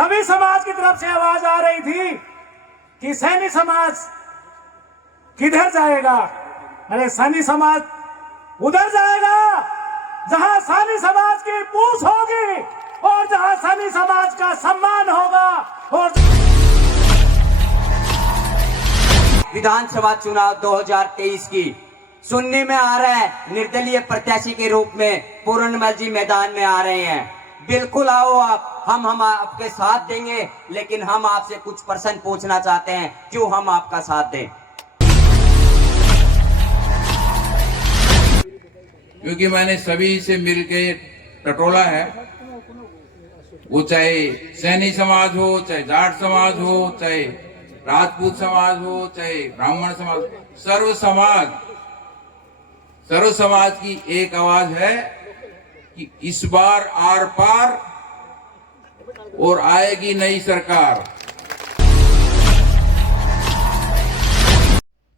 सभी समाज की तरफ से आवाज आ रही थी कि सैनी समाज किधर जाएगा। अरे सैनी समाज उधर जाएगा जहां सैनी समाज की पूछ होगी और जहां सैनी समाज का सम्मान होगा। और विधानसभा चुनाव 2023 की सुनने में आ रहा है, निर्दलीय प्रत्याशी के रूप में पूर्णमल जी मैदान में आ रहे हैं। बिल्कुल आओ आप, हम आपके साथ देंगे, लेकिन हम आपसे कुछ प्रश्न पूछना चाहते हैं, क्यों हम आपका साथ दें? क्योंकि मैंने सभी से मिलके टटोला है, वो चाहे सैनी समाज हो, चाहे जाट समाज हो, चाहे राजपूत समाज हो, चाहे ब्राह्मण समाज, सर्व समाज की एक आवाज है कि इस बार आर पार और आएगी नई सरकार।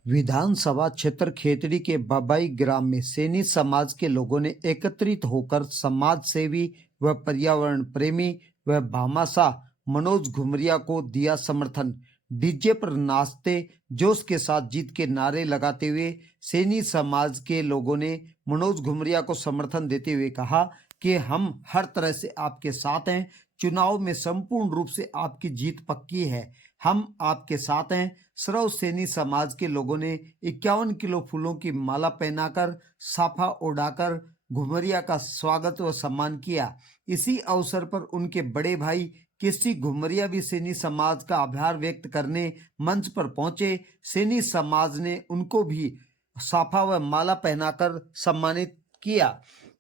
विधानसभा क्षेत्र खेतड़ी के बाबाई ग्राम में सैनी समाज के लोगों ने एकत्रित होकर समाज सेवी व पर्यावरण प्रेमी व भामाशाह मनोज घुमरिया को दिया समर्थन। डीजे पर नाचते जोश के साथ जीत के नारे लगाते हुए सैनी समाज के लोगों ने मनोज घुमरिया को समर्थन देते हुए कहा कि हम हर तरह से आपके साथ हैं, चुनाव में संपूर्ण रूप से आपकी जीत पक्की है, हम आपके साथ हैं। सर्व सैनी समाज के लोगों ने 51 किलो फूलों की माला पहनाकर साफा उड़ाकर घुमरिया का स्वागत व सम्मान किया। इसी अवसर पर उनके बड़े भाई केसी घुमरिया भी सैनी समाज का आभार व्यक्त करने मंच पर पहुंचे। सैनी समाज ने उनको भी साफा व माला पहनाकर सम्मानित किया।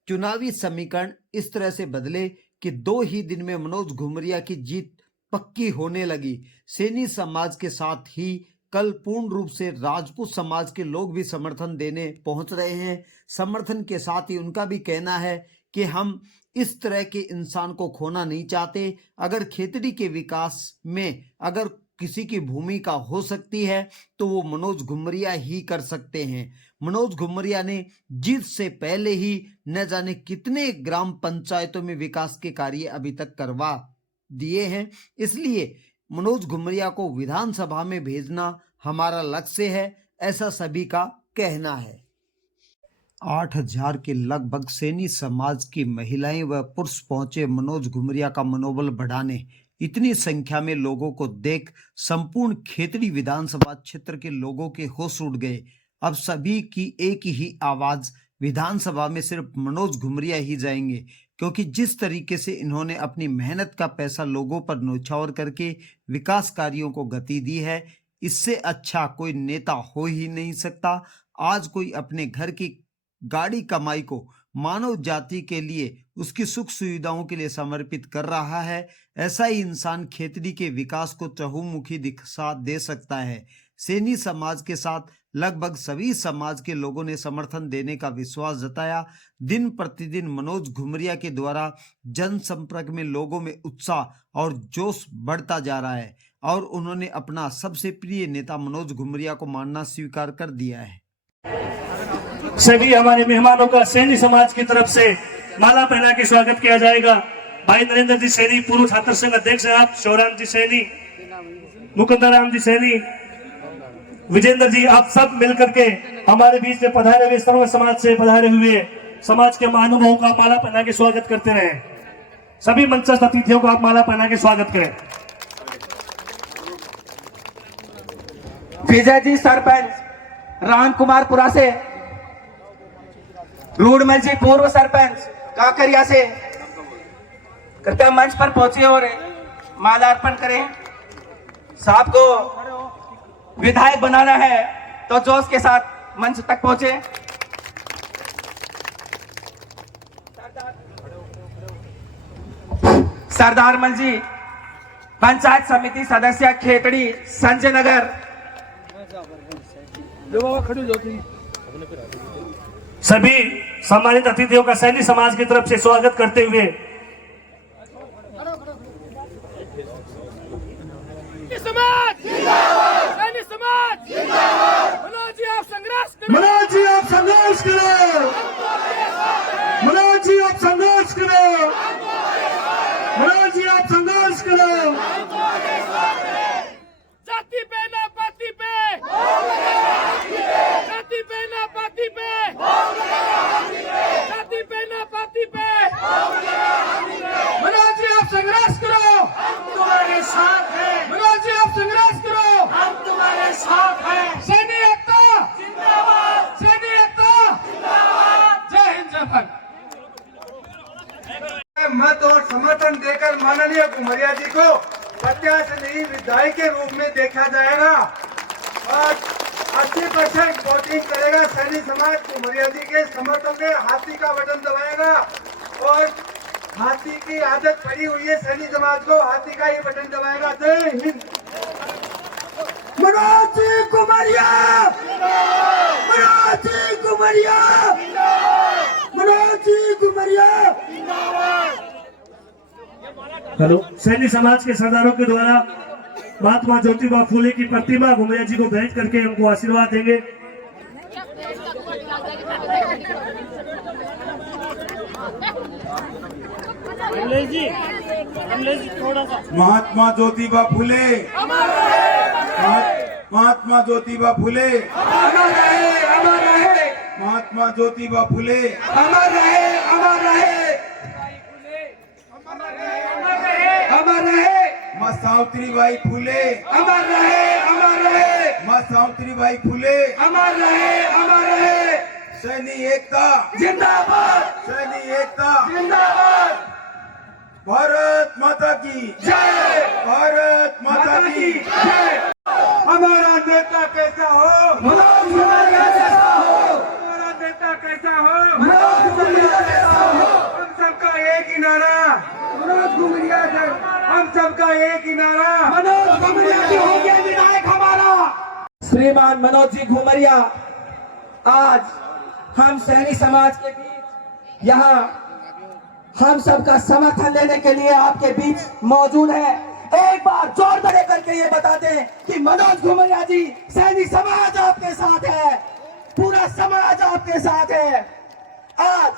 चुनावी समीकरण इस तरह से बदले कि 2 ही दिन में मनोज घुमरिया की जीत पक्की होने लगी। सैनी समाज के साथ ही कल पूर्ण रूप से राजपूत समाज के लोग भी समर्थन देने पहुंच रहे हैं। समर्थन के साथ ही उनका भी कहना है कि हम इस तरह के इंसान को खोना नहीं चाहते। अगर खेतड़ी के विकास में अगर किसी की भूमिका हो सकती है तो वो मनोज घुमरिया ही कर सकते हैं। मनोज घुमरिया ने जीत से पहले ही न जाने कितने ग्राम पंचायतों में विकास के कार्य अभी तक करवा दिए हैं, इसलिए मनोज घुमरिया को विधानसभा में भेजना हमारा लक्ष्य है, ऐसा सभी का कहना है। 8000 के लगभग सैनी समाज की महिलाएं व पुरुष पहुंचे मनोज घुमरिया का मनोबल बढ़ाने। इतनी संख्या में लोगों को देख संपूर्ण खेतड़ी विधानसभा क्षेत्र के लोगों के होश उड़ गए। अब सभी की एक ही आवाज, विधानसभा में सिर्फ मनोज घुमरिया ही जाएंगे, क्योंकि जिस तरीके से इन्होंने अपनी मेहनत का पैसा लोगों पर न्यौछावर करके विकास कार्यों को गति दी है, इससे अच्छा कोई नेता हो ही नहीं सकता। आज कोई अपने घर की गाड़ी कमाई को मानव जाति के लिए, उसकी सुख सुविधाओं के लिए समर्पित कर रहा है, ऐसा ही इंसान खेतड़ी के विकास को चहुमुखी दिशा दे सकता है। सैनी समाज के साथ लगभग सभी समाज के लोगों ने समर्थन देने का विश्वास जताया। दिन प्रतिदिन मनोज घुमरिया के द्वारा जनसंपर्क में लोगों में उत्साह और जोश बढ़ता जा रहा है और उन्होंने अपना सबसे प्रिय नेता मनोज घुमरिया को मानना स्वीकार कर दिया है। सभी हमारे मेहमानों का सैनी समाज की तरफ से माला पहना के स्वागत किया जाएगा। भाई नरेंद्र जी सैनी, पूर्व छात्र संघ अध्यक्ष हैं आप, शिवराम जी सैनी, मुकुंदराम जी सैनी, विजेंद्र जी, आप सब मिलकर के हमारे बीच में पधारे हुए सर्व समाज से पधारे हुए समाज के महानुभावों का माला पहना के स्वागत करते रहे। सभी मंचस्थ अतिथियों को आप माला पहना के स्वागत करें। विजय जी सरपंच राम कुमारपुरा से, रूडमल जी पूर्व सरपंच काकरिया से, कृपया मंच पर पहुंचे और माला अर्पण करें। साहब को विधायक बनाना है तो जोश के साथ मंच तक पहुंचे। सरदार मल जी पंचायत समिति सदस्य खेतड़ी संजय नगर। सभी सम्मानित अतिथियों का सैनी समाज की तरफ से स्वागत करते हुए मनोज जी आप संघर्ष करो, मनोज जी आप संघर्ष करो, मनोज जी आप संघर्ष करो, मनोज जी आप संघर्ष करो। कुमरिया जी को प्रत्याशी नहीं विधायक के रूप में देखा जाएगा और 80% वोटिंग करेगा। सैनी समाज कुमरिया जी के समर्थन में हाथी का बटन दबाएगा और हाथी की आदत पड़ी हुई है सैनी समाज को, हाथी का ही बटन दबाएगा। जय हिंद। मनोज जी कुमरिया, मनोज जी कुमरिया, मनोज जी कुमरिया। हेलो। सैनी समाज के सरदारों के द्वारा महात्मा ज्योतिबा फूले की प्रतिमा घुमरिया जी को भेंट करके उनको आशीर्वाद देंगे। महात्मा ज्योतिबा फूले, महात्मा ज्योतिबा फूले, अमर रहे, अमर रहे, महात्मा ज्योतिबा फूले, अमर रहे, अमर रहे, अमर रहे, माँ सावित्रीबाई फूले, अमर रहे, अमर रहे, माँ सावित्रीबाई फूले, अमर रहे, अमर रहे। सैनी एकता, जिंदाबाद, सैनी एकता, जिंदाबाद। भारत माता की जय, भारत माता की जय। हमारा नेता कैसा हो, मनोज कुमरिया जैसा हो, हमारा नेता कैसा हो, मनोज कुमरिया जैसा हो, हम सबका एक ही नारा, मनोज कुमरिया जैसा, हम सबका एक ही नारा। मनोज कुमरिया जी होंगे विधायक हमारा। श्रीमान मनोज जी घुमरिया आज हम सैनी समाज के बीच यहाँ हम सबका समर्थन लेने के लिए आपके बीच मौजूद है। एक बार जोर दे करके ये बता दें कि मनोज घुमरिया जी, सैनी समाज आपके साथ है, पूरा समाज आपके साथ है। आज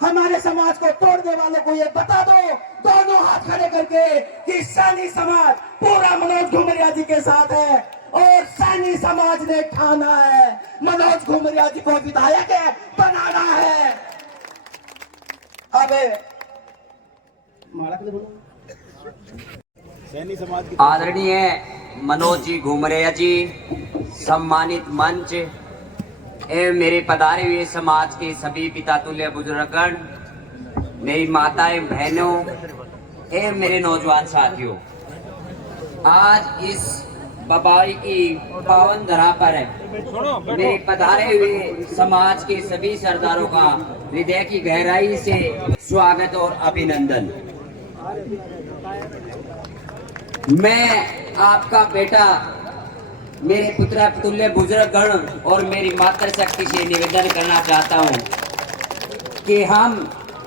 हमारे समाज को तोड़ने वालों को ये बता दो दोनों हाथ खड़े करके कि सैनी समाज पूरा मनोज घुमरिया जी के साथ है और सैनी समाज ने ठाना है मनोज घुमरिया जी को विधायक बनाना है। अब आदरणीय मनोज जी घुमरिया जी, सम्मानित मंच एवं मेरे पधारे हुए समाज के सभी पिता तुल्य बुजुर्गगण, मेरी माताएं बहनों एवं मेरे नौजवान साथियों, आज इस बबाई की पावन धरा पर मेरे पधारे हुए समाज के सभी सरदारों का हृदय की गहराई से स्वागत और अभिनंदन। मैं आपका बेटा, मेरे पुत्र तुल्य बुजुर्गगण और मेरी मातृशक्ति से निवेदन करना चाहता हूं कि हम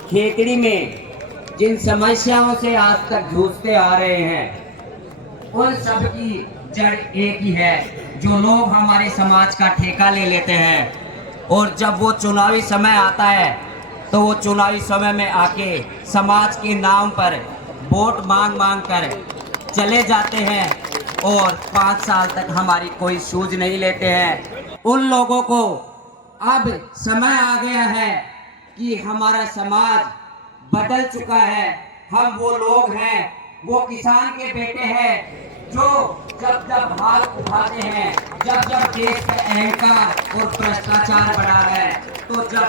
खेतड़ी में जिन समस्याओं से आज तक जूझते आ रहे हैं उन सब की जड़ एक ही है। जो लोग हमारे समाज का ठेका ले लेते हैं और जब वो चुनावी समय आता है तो वो चुनावी समय में आके समाज के नाम पर वोट मांग मांग कर चले जाते हैं और 5 साल तक हमारी कोई सूझ नहीं लेते हैं। उन लोगों को अब समय आ गया है कि हमारा समाज बदल चुका है। हम वो लोग हैं, वो किसान के बेटे हैं जो जब जब हाथ उठाते हैं, जब जब देश में अहंकार और भ्रष्टाचार बढ़ा है, तो जब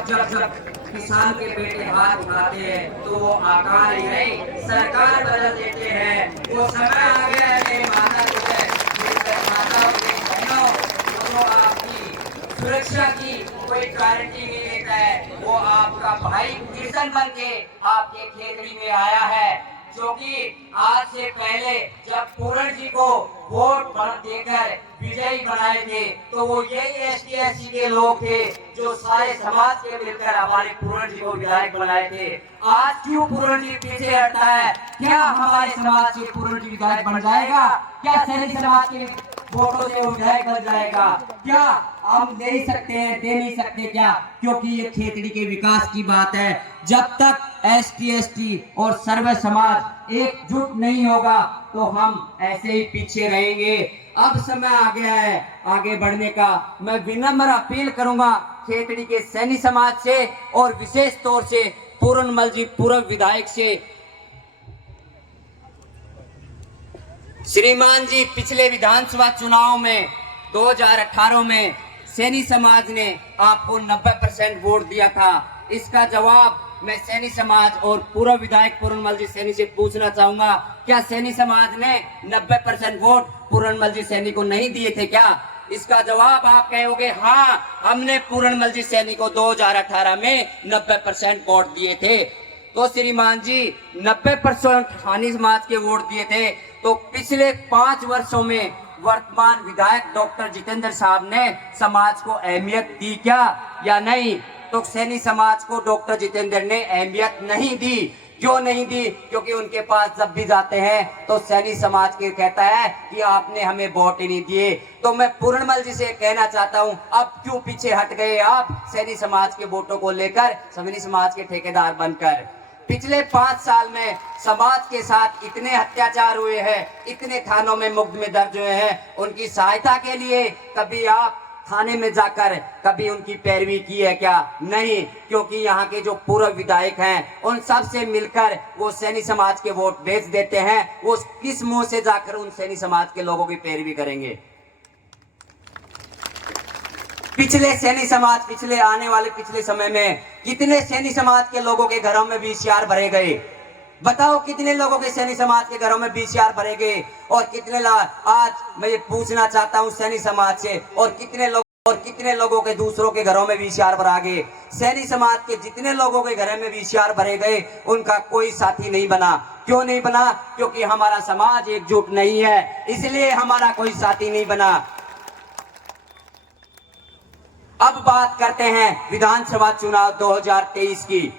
किसान के बेटे हाथ उठाते हैं तो वो आकार ही नहीं सरकार बदल देते हैं। वो समय आ गया है मेरे माता बहनों, जो आपकी सुरक्षा की कोई गारंटी नहीं लेता है, वो आपका भाई किसान बन के आपके खेतड़ी में आया है। क्योंकि आज से पहले जब पूरण जी को वोट देकर विजयी बनाए थे तो वो यही ST/SC के लोग थे जो सारे समाज के मिलकर हमारे पूरण जी को विधायक बनाए थे। आज क्यों पूरण जी पीछे हटता है? क्या हमारे समाज से पूरण जी विधायक बन जाएगा? क्या सैनी समाज के वोटों से वो विधायक बन जाएगा? क्या हम दे सकते हैं, दे नहीं सकते क्या? क्योंकि ये खेतड़ी के विकास की बात है। जब तक ST/ST और सर्व समाज एकजुट नहीं होगा तो हम ऐसे ही पीछे रहेंगे। अब समय आ गया है आगे बढ़ने का। मैं विनम्र अपील करूंगा खेतड़ी के सैनी समाज से और विशेष तौर से पूरनमल जी पूर्व विधायक से, श्रीमान जी, पिछले विधानसभा चुनाव में 2018 में सैनी समाज ने आपको 90% वोट दिया था। इसका जवाब मैं सैनी समाज और पूर्व विधायक पूरनमल जी सैनी से पूछना चाहूंगा, क्या सैनी समाज ने 90% वोट पूरनमल जी सैनी को नहीं दिए थे क्या? इसका जवाब आप कहोगे हाँ, हमने पूरनमल जी सैनी को 2018 में 90% वोट दिए थे। तो श्रीमान जी 90% सैनी समाज के वोट दिए थे, तो पिछले 5 वर्षों में वर्तमान विधायक डॉक्टर जितेंद्र साहब ने समाज को अहमियत दी क्या या नहीं? तो सैनी समाज को डॉक्टर जितेंद्र ने अहमियत नहीं दी। क्यों नहीं दी? क्योंकि उनके पास जब भी जाते हैं तो सैनी समाज के कहता है कि आपने हमें वोट ही नहीं दिए। तो मैं पूरनमल जी से कहना चाहता हूं, अब क्यों पीछे हट गए आप सैनी समाज के वोटों को लेकर, सैनी समाज के ठेकेदार बनकर? पिछले 5 साल में समाज के साथ इतने अत्याचार हुए हैं, इतने थानों में मुकदमे दर्ज हुए हैं, उनकी सहायता के लिए कभी आप थाने में जाकर कभी उनकी पैरवी की है क्या? नहीं, क्योंकि यहाँ के जो पूर्व विधायक हैं उन सब से मिलकर वो सैनी समाज के वोट बेच देते हैं। वो किस मुंह से जाकर उन सैनी समाज के लोगों की पैरवी करेंगे? पिछले सैनी समाज पिछले आने वाले पिछले समय में कितने सैनी समाज के लोगों के घरों में वीसीआर भरे गए? बताओ कितने लोगों के सैनी समाज के घरों में वीसीआर भरे गए? और कितने आज मैं ये पूछना चाहता हूं सैनी समाज से, और कितने लोगों के दूसरों के घरों में वीसीआर भरा गए? सैनी समाज के जितने लोगों के घर में वीसीआर भरे गए उनका कोई साथी नहीं बना। क्यों नहीं बना? क्योंकि हमारा समाज एकजुट नहीं है, इसलिए हमारा कोई साथी नहीं बना। अब बात करते हैं विधानसभा चुनाव 2023 की।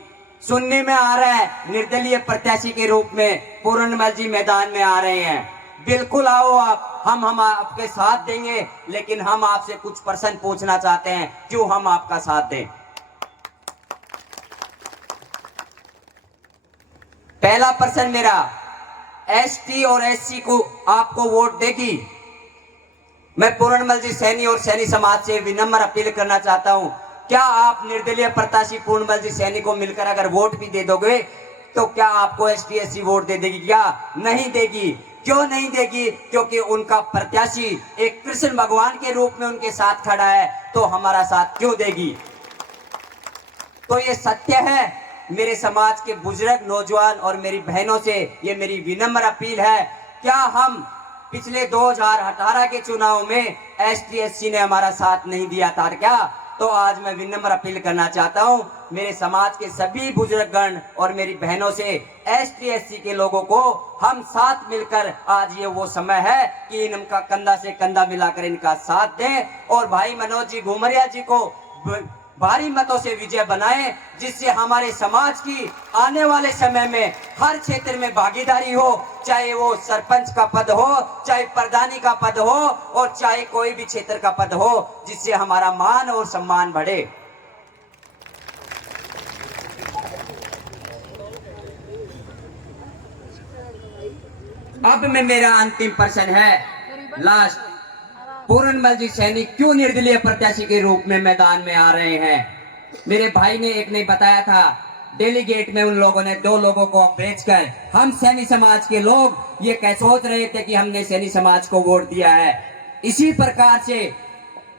सुनने में आ रहा है निर्दलीय प्रत्याशी के रूप में पूरनमल जी मैदान में आ रहे हैं। बिल्कुल आओ आप, हम आपके साथ देंगे, लेकिन हम आपसे कुछ प्रश्न पूछना चाहते हैं, क्यों हम आपका साथ दें? पहला प्रश्न मेरा, एसटी और एससी को आपको वोट देगी? मैं पूरनमल जी सैनी और सैनी समाज से विनम्र अपील करना चाहता हूं, क्या आप निर्दलीय प्रत्याशी पूरनमल जी सैनी को मिलकर अगर वोट भी दे दोगे तो क्या आपको एसटी एससी वोट दे देगी क्या? नहीं देगी। क्यों नहीं देगी? क्योंकि उनका प्रत्याशी एक कृष्ण भगवान के रूप में उनके साथ खड़ा है, तो हमारा साथ क्यों देगी? तो ये सत्य है। मेरे समाज के बुजुर्ग, नौजवान और मेरी बहनों से ये मेरी विनम्र अपील है, क्या हम पिछले 2018 के चुनाव में एसटी एससी ने हमारा साथ नहीं दिया था क्या? तो आज मैं विनम्र अपील करना चाहता हूं मेरे समाज के सभी बुजुर्गगण और मेरी बहनों से, एसटी एससी के लोगों को हम साथ मिलकर, आज ये वो समय है कि इनका कंधा से कंधा मिलाकर इनका साथ दें और भाई मनोज जी घुमरिया जी को भारी मतों से विजय बनाएं, जिससे हमारे समाज की आने वाले समय में हर क्षेत्र में भागीदारी हो, चाहे वो सरपंच का पद हो, चाहे प्रधानी का पद हो और चाहे कोई भी क्षेत्र का पद हो, जिससे हमारा मान और सम्मान बढ़े। अब में मेरा अंतिम प्रश्न है, लास्ट, पूरनमल जी सैनी क्यों निर्दलीय प्रत्याशी के रूप में मैदान में आ रहे हैं? मेरे भाई ने एक ने बताया था, डेलीगेट में उन लोगों ने 2 लोगों को बेचकर हम सैनी समाज के लोग ये कह सोच रहे थे कि हमने सैनी समाज को वोट दिया है। इसी प्रकार से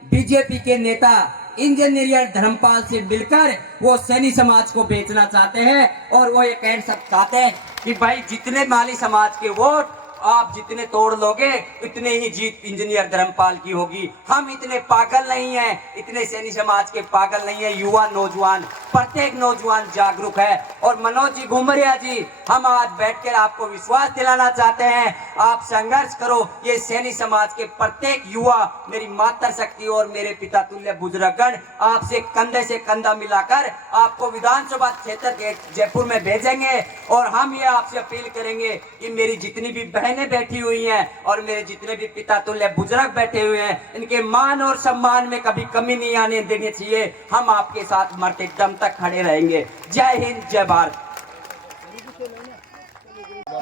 बीजेपी के नेता इंजीनियर धर्मपाल से मिलकर वो सैनी समाज को बेचना चाहते हैं और वो ये कह चाहते हैं कि भाई जितने माली समाज के वोट आप जितने तोड़ लोगे उतने ही जीत इंजीनियर धर्मपाल की होगी। हम इतने पागल नहीं हैं, इतने सैनी समाज के पागल नहीं है। युवा नौजवान, प्रत्येक नौजवान जागरूक है। और मनोज जी घुमरिया जी, हम आज बैठकर आपको विश्वास दिलाना चाहते हैं, आप संघर्ष करो। ये सैनी समाज के प्रत्येक युवा, मेरी मातृ शक्ति और मेरे पिता तुल्य बुजुर्गगण आपसे कंधे से कंधा मिलाकर आपको विधानसभा क्षेत्र के जयपुर में भेजेंगे। और हम ये आपसे अपील करेंगे कि मेरी जितनी भी बहनें बैठी हुई हैं और मेरे जितने भी पिता तुल्य बुजुर्ग बैठे हुए हैं, इनके मान और सम्मान में कभी कमी नहीं आने देनी चाहिए। हम आपके साथ मरते दम तक खड़े रहेंगे। जय हिंद, जय भारत।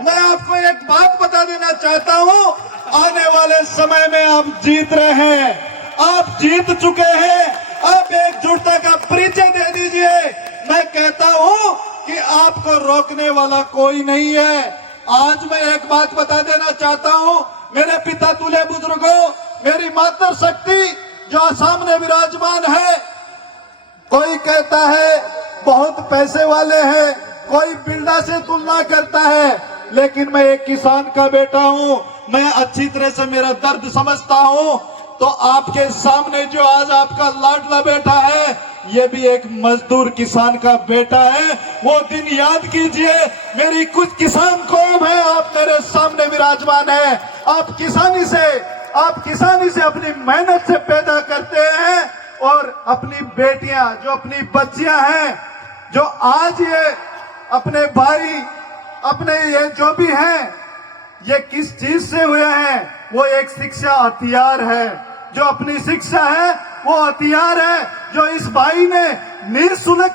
मैं आपको एक बात बता देना चाहता हूं, आने वाले समय में आप जीत रहे हैं, आप जीत चुके हैं। आप एकजुटता का परिचय दे दीजिए। मैं कहता हूं कि आपको रोकने वाला कोई नहीं है। आज मैं एक बात बता देना चाहता हूं, मेरे पिता तुल्य बुजुर्गों, मेरी मातृ शक्ति जो सामने विराजमान है, कोई कहता है बहुत बहुत पैसे वाले हैं, कोई बिरला से तुलना करता है, लेकिन मैं एक किसान का बेटा हूं, मैं अच्छी तरह से मेरा दर्द समझता हूं। तो आपके सामने जो आज आपका लाडला बेटा है, ये भी एक मजदूर किसान का बेटा है। वो दिन याद कीजिए, मेरी कुछ किसान कौम है, आप मेरे सामने विराजमान है। आप किसानी से अपनी मेहनत से पैदा करते हैं, और अपनी बेटियां, जो अपनी बच्चियां हैं, जो आज ये अपने भाई, अपने ये जो भी हैं, ये किस चीज से हुए हैं? वो एक शिक्षा हथियार है। जो अपनी शिक्षा है वो हथियार है, जो इस भाई ने निःशुल्क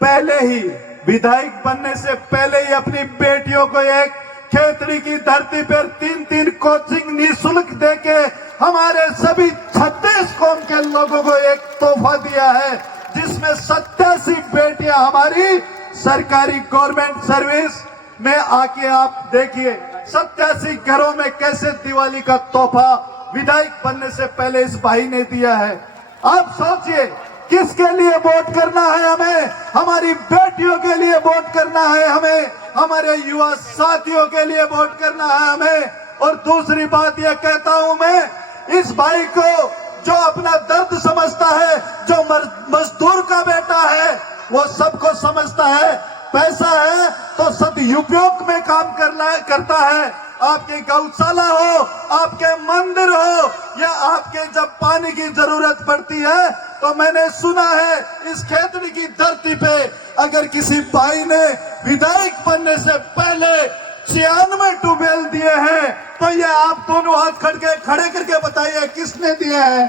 पहले ही, विधायक बनने से पहले ही अपनी बेटियों को एक खेतड़ी की धरती पर 3-3 कोचिंग निःशुल्क देके हमारे सभी 36 कौम के लोगों को एक तोहफा दिया है, जिसमें 87 बेटियां हमारी सरकारी गवर्नमेंट सर्विस में आके आप देखिए 87 घरों में कैसे दिवाली का तोहफा विधायक बनने से पहले इस भाई ने दिया है। आप सोचिए किसके लिए वोट करना है हमें? हमारी बेटियों के लिए वोट करना है हमें, हमारे युवा साथियों के लिए वोट करना है हमें। और दूसरी बात यह कहता हूं मैं, इस भाई को जो अपना दर्द समझता है, जो मजदूर का बेटा है, वो सबको समझता है। पैसा है तो सदुपयोग में काम करता है। आपके गौशाला हो, आपके मंदिर हो, या आपके जब पानी की जरूरत पड़ती है, तो मैंने सुना है इस खेतड़ी की धरती पे अगर किसी भाई ने विधायक बनने से पहले 96 ट्यूबवेल दिए हैं, तो ये आप दोनों हाथ खड़े करके बताइए किसने दिए हैं।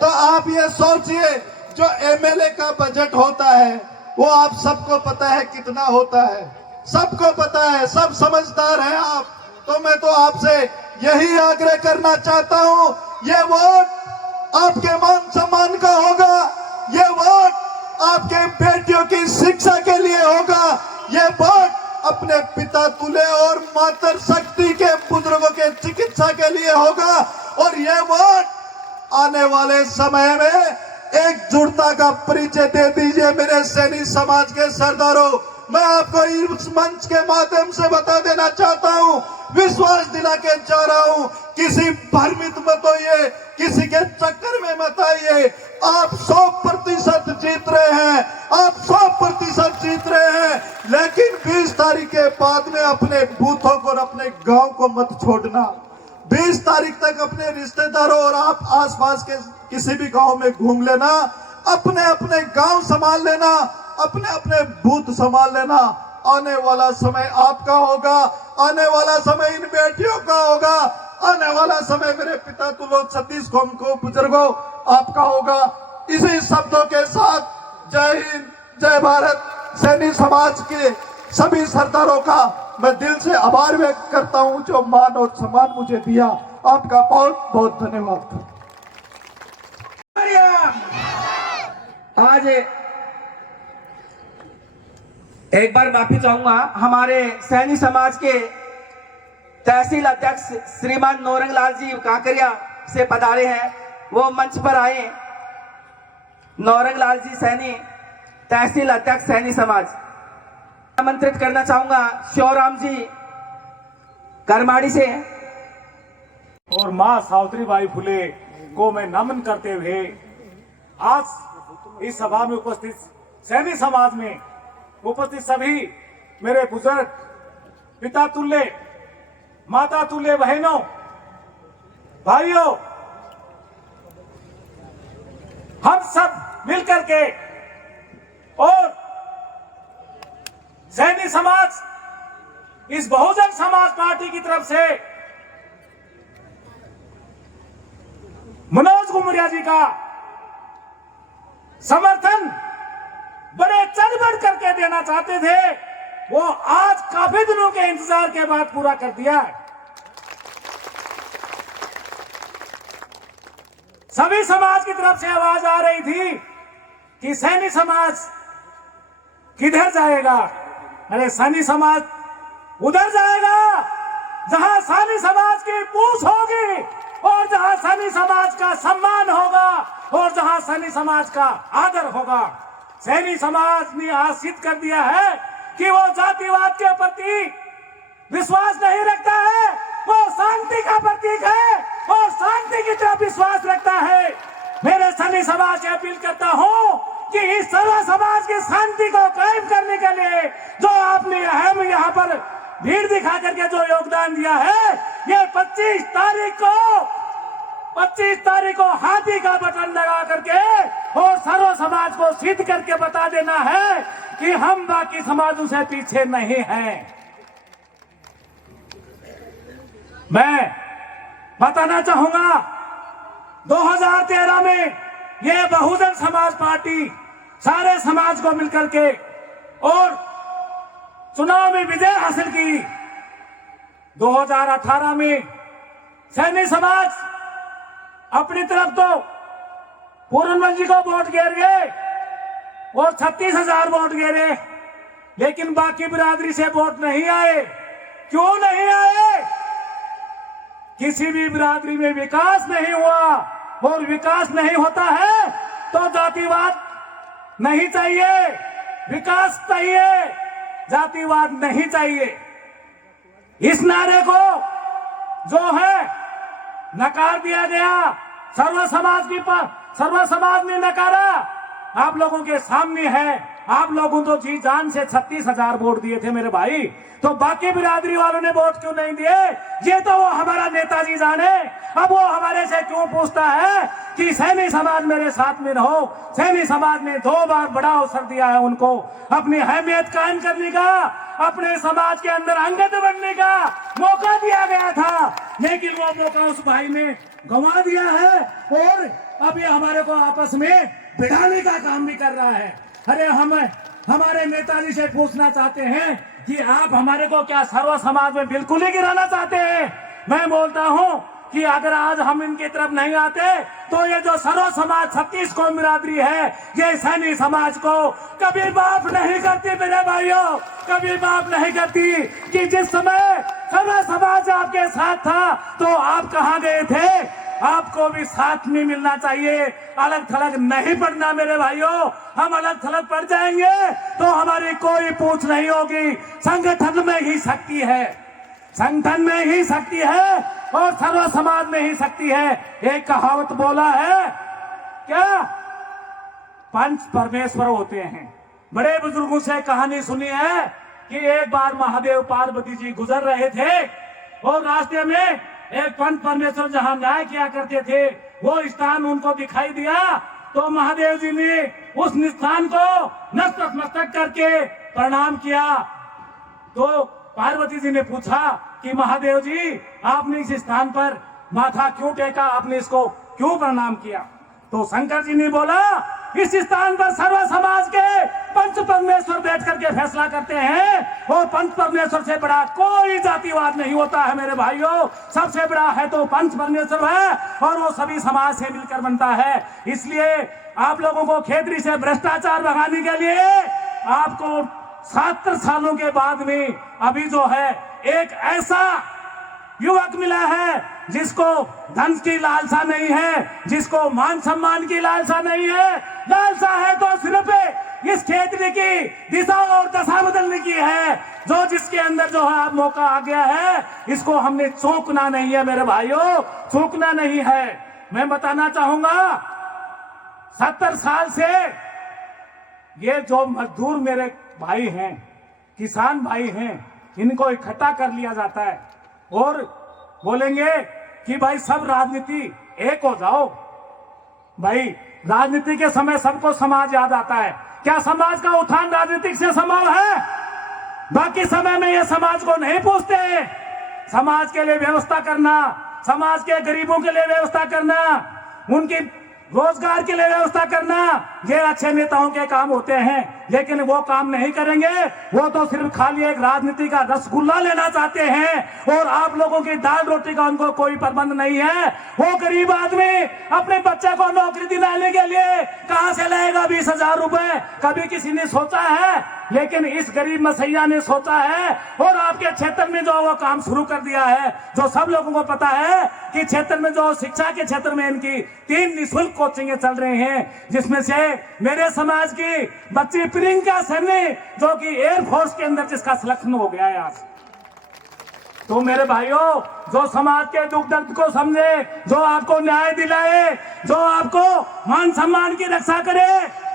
तो आप ये सोचिए, जो एमएलए का बजट होता है वो आप सबको पता है कितना होता है, सबको पता है, सब समझदार हैं आप। तो मैं तो आपसे यही आग्रह करना चाहता हूं, ये वोट आपके मान सम्मान का होगा, ये वोट आपके बेटियों की शिक्षा के लिए होगा, ये वोट अपने पिता तुल्य और मातृ शक्ति के बुजुर्गों के चिकित्सा के लिए होगा। और ये वोट आने वाले समय में एकजुटता का परिचय दे दीजिए मेरे सैनी समाज के सरदारों। मैं आपको इस मंच के माध्यम से बता देना चाहता हूं, विश्वास दिला के जा रहा हूं, किसी भ्रमित मत होइए, किसी के चक्कर में मत आइए। आप 100% जीत रहे हैं, आप 100% जीत रहे हैं, लेकिन 20 तारीख के बाद में अपने बूथों को और अपने गांव को मत छोड़ना। 20 तारीख तक अपने रिश्तेदारों और आप आसपास के किसी भी गांव में घूम लेना, अपने अपने गांव संभाल लेना, अपने अपने बूथ संभाल लेना। आने वाला समय आपका होगा, आने वाला समय इन बेटियों का होगा, आने वाला समय मेरे पिता तुल्य 36 कौम को बुजुर्गों आपका होगा। इसी शब्दों के साथ जय हिंद, जय भारत। सैनी समाज के सभी सरदारों का मैं दिल से आभार व्यक्त करता हूं, जो मान और सम्मान मुझे दिया। आपका बहुत बहुत धन्यवाद। आज एक बार माफी चाहूंगा, हमारे सैनी समाज के तहसील अध्यक्ष श्रीमान नौरंगलाल जी काकरिया से पधारे हैं, वो मंच पर आए। नौरंगलाल जी सैनी, तहसील अध्यक्ष सैनी समाज। आमंत्रित करना चाहूंगा श्योराम जी करमाड़ी से। और मां सावित्रीबाई फुले को मैं नमन करते हुए आज इस सभा में उपस्थित सैनी समाज में उपस्थित सभी मेरे बुजुर्ग, पिता तुल्य, माता तुल्य बहनों, भाइयों, हम सब मिलकर के और सैनी समाज इस बहुजन समाज पार्टी की तरफ से मनोज घुमरिया जी का समर्थन बड़े चढ़ बढ़ करके देना चाहते थे, वो आज काफी दिनों के इंतजार के बाद पूरा कर दिया है। सभी समाज की तरफ से आवाज आ रही थी कि सैनी समाज किधर जाएगा। अरे सैनी समाज उधर जाएगा जहां सैनी समाज की पूछ होगी, और जहां सैनी समाज का सम्मान होगा, और जहां सैनी समाज का आदर होगा। सैनी समाज ने आज सिद्ध कर दिया है कि वो जातिवाद के प्रति विश्वास नहीं रखता है, वो शांति का प्रतीक है और शांति की तरफ विश्वास रखता है। मेरे सभी समाज से अपील करता हूं कि इस सर्व समाज की शांति को कायम करने के लिए जो आपने अहम यहाँ पर भीड़ दिखा करके जो योगदान दिया है, ये 25 तारीख को हाथी का बटन लगा करके और सर्व समाज को सिद्ध करके बता देना है कि हम बाकी समाजों से पीछे नहीं हैं। मैं बताना चाहूंगा 2013 में ये बहुजन समाज पार्टी सारे समाज को मिलकर के और चुनाव में विजय हासिल की। 2018 में सैनी समाज अपनी तरफ तो पूरनमल जी को वोट गिर गए और 36,000 वोट गिरे, लेकिन बाकी बिरादरी से वोट नहीं आए। क्यों नहीं आए? किसी भी बिरादरी में विकास नहीं हुआ और विकास नहीं होता है तो जातिवाद नहीं चाहिए, विकास चाहिए, जातिवाद नहीं चाहिए। इस नारे को जो है नकार दिया गया, सर्व समाज ने नकारा। आप लोगों के सामने है, आप लोगों तो जी जान से 36,000 वोट दिए थे मेरे भाई, तो बाकी बिरादरी वालों ने वोट क्यों नहीं दिए? ये तो वो हमारा नेताजी जाने। अब वो हमारे से क्यों पूछता है कि सैनी समाज मेरे साथ में रहो? सैनी समाज ने 2 बार बड़ा अवसर दिया है उनको अपनी अहमियत कायम करने का, अपने समाज के अंदर अंगत बनने का मौका दिया गया था, लेकिन वो मौका उस भाई ने गंवा दिया है और अब ये हमारे को आपस में भिड़ाने का काम भी कर रहा है। अरे हम हमारे नेताजी से पूछना चाहते हैं कि आप हमारे को क्या सर्व समाज में बिल्कुल ही गिराना चाहते हैं? मैं बोलता हूं कि अगर आज हम इनकी तरफ नहीं आते तो ये जो सर्व समाज 36 कौम बिरादरी है, ये सैनी समाज को कभी माफ नहीं करती मेरे भाइयों, कभी माफ नहीं करती। कि जिस समय सर्व समाज आपके साथ था तो आप कहां गए थे? आपको भी साथ में मिलना चाहिए, अलग थलग नहीं पड़ना मेरे भाइयों। हम अलग थलग पड़ जाएंगे तो हमारी कोई पूछ नहीं होगी। संगठन में ही शक्ति है, संगठन में ही शक्ति है और सर्व समाज में ही शक्ति है। एक कहावत बोला है क्या, पंच परमेश्वर होते हैं। बड़े बुजुर्गों से कहानी सुनी है कि एक बार महादेव पार्वती जी गुजर रहे थे और रास्ते में एक पंच परमेश्वर जहां न्याय किया करते थे वो स्थान उनको दिखाई दिया, तो महादेव जी ने उस स्थान को नतमस्तक करके प्रणाम किया। तो पार्वती जी ने पूछा कि महादेव जी आपने इस स्थान पर माथा क्यों टेका, आपने इसको क्यों प्रणाम किया? तो शंकर जी ने बोला इस स्थान पर सर्व समाज के पंच परमेश्वर बैठ करके फैसला करते हैं और पंच परमेश्वर से बड़ा कोई जातिवाद नहीं होता है मेरे भाइयों। सबसे बड़ा है तो पंच परमेश्वर है और वो सभी समाज से मिलकर बनता है। इसलिए आप लोगों को खेतरी से भ्रष्टाचार भगाने के लिए आपको 70 सालों के बाद में अभी जो है एक ऐसा युवक मिला है जिसको धन की लालसा नहीं है, जिसको मान सम्मान की लालसा नहीं है, लालसा है तो सिर्फ इस क्षेत्र की दिशा और दशा बदलने की है। जो जिसके अंदर जो है मौका आ गया है, इसको हमने चूकना नहीं है मेरे भाइयों, चूकना नहीं है। मैं बताना चाहूंगा 70 साल से ये जो मजदूर मेरे भाई हैं, किसान भाई हैं, इनको इकट्ठा कर लिया जाता है और बोलेंगे कि भाई सब राजनीति एक हो जाओ। भाई राजनीति के समय सबको समाज याद आता है। क्या समाज का उत्थान राजनीतिक से संभव है? बाकी समय में ये समाज को नहीं पूछते। समाज के लिए व्यवस्था करना, समाज के गरीबों के लिए व्यवस्था करना, उनकी रोजगार के लिए व्यवस्था करना, ये अच्छे नेताओं के काम होते हैं, लेकिन वो काम नहीं करेंगे। वो तो सिर्फ खाली एक राजनीति का रसगुल्ला लेना चाहते हैं और आप लोगों की दाल रोटी का उनको कोई प्रबंध नहीं है। वो गरीब आदमी अपने बच्चे को नौकरी दिलाने के लिए कहां से लाएगा 20,000 रुपए? कभी किसी ने सोचा है? लेकिन इस गरीब मसैया ने सोचा है और आपके क्षेत्र में जो वो काम शुरू कर दिया है। जो सब लोगों को पता है कि क्षेत्र में जो शिक्षा के क्षेत्र में इनकी 3 निःशुल्क कोचिंगें चल रही हैं, जिसमें से मेरे समाज की बच्ची प्रियंका सैनी, जो कि एयरफोर्स के अंदर जिसका सिलेक्शन हो गया है आज। तो मेरे भाइयों, जो समाज के दुख दर्द को समझे, जो आपको न्याय दिलाए, जो आपको मान सम्मान की रक्षा करे,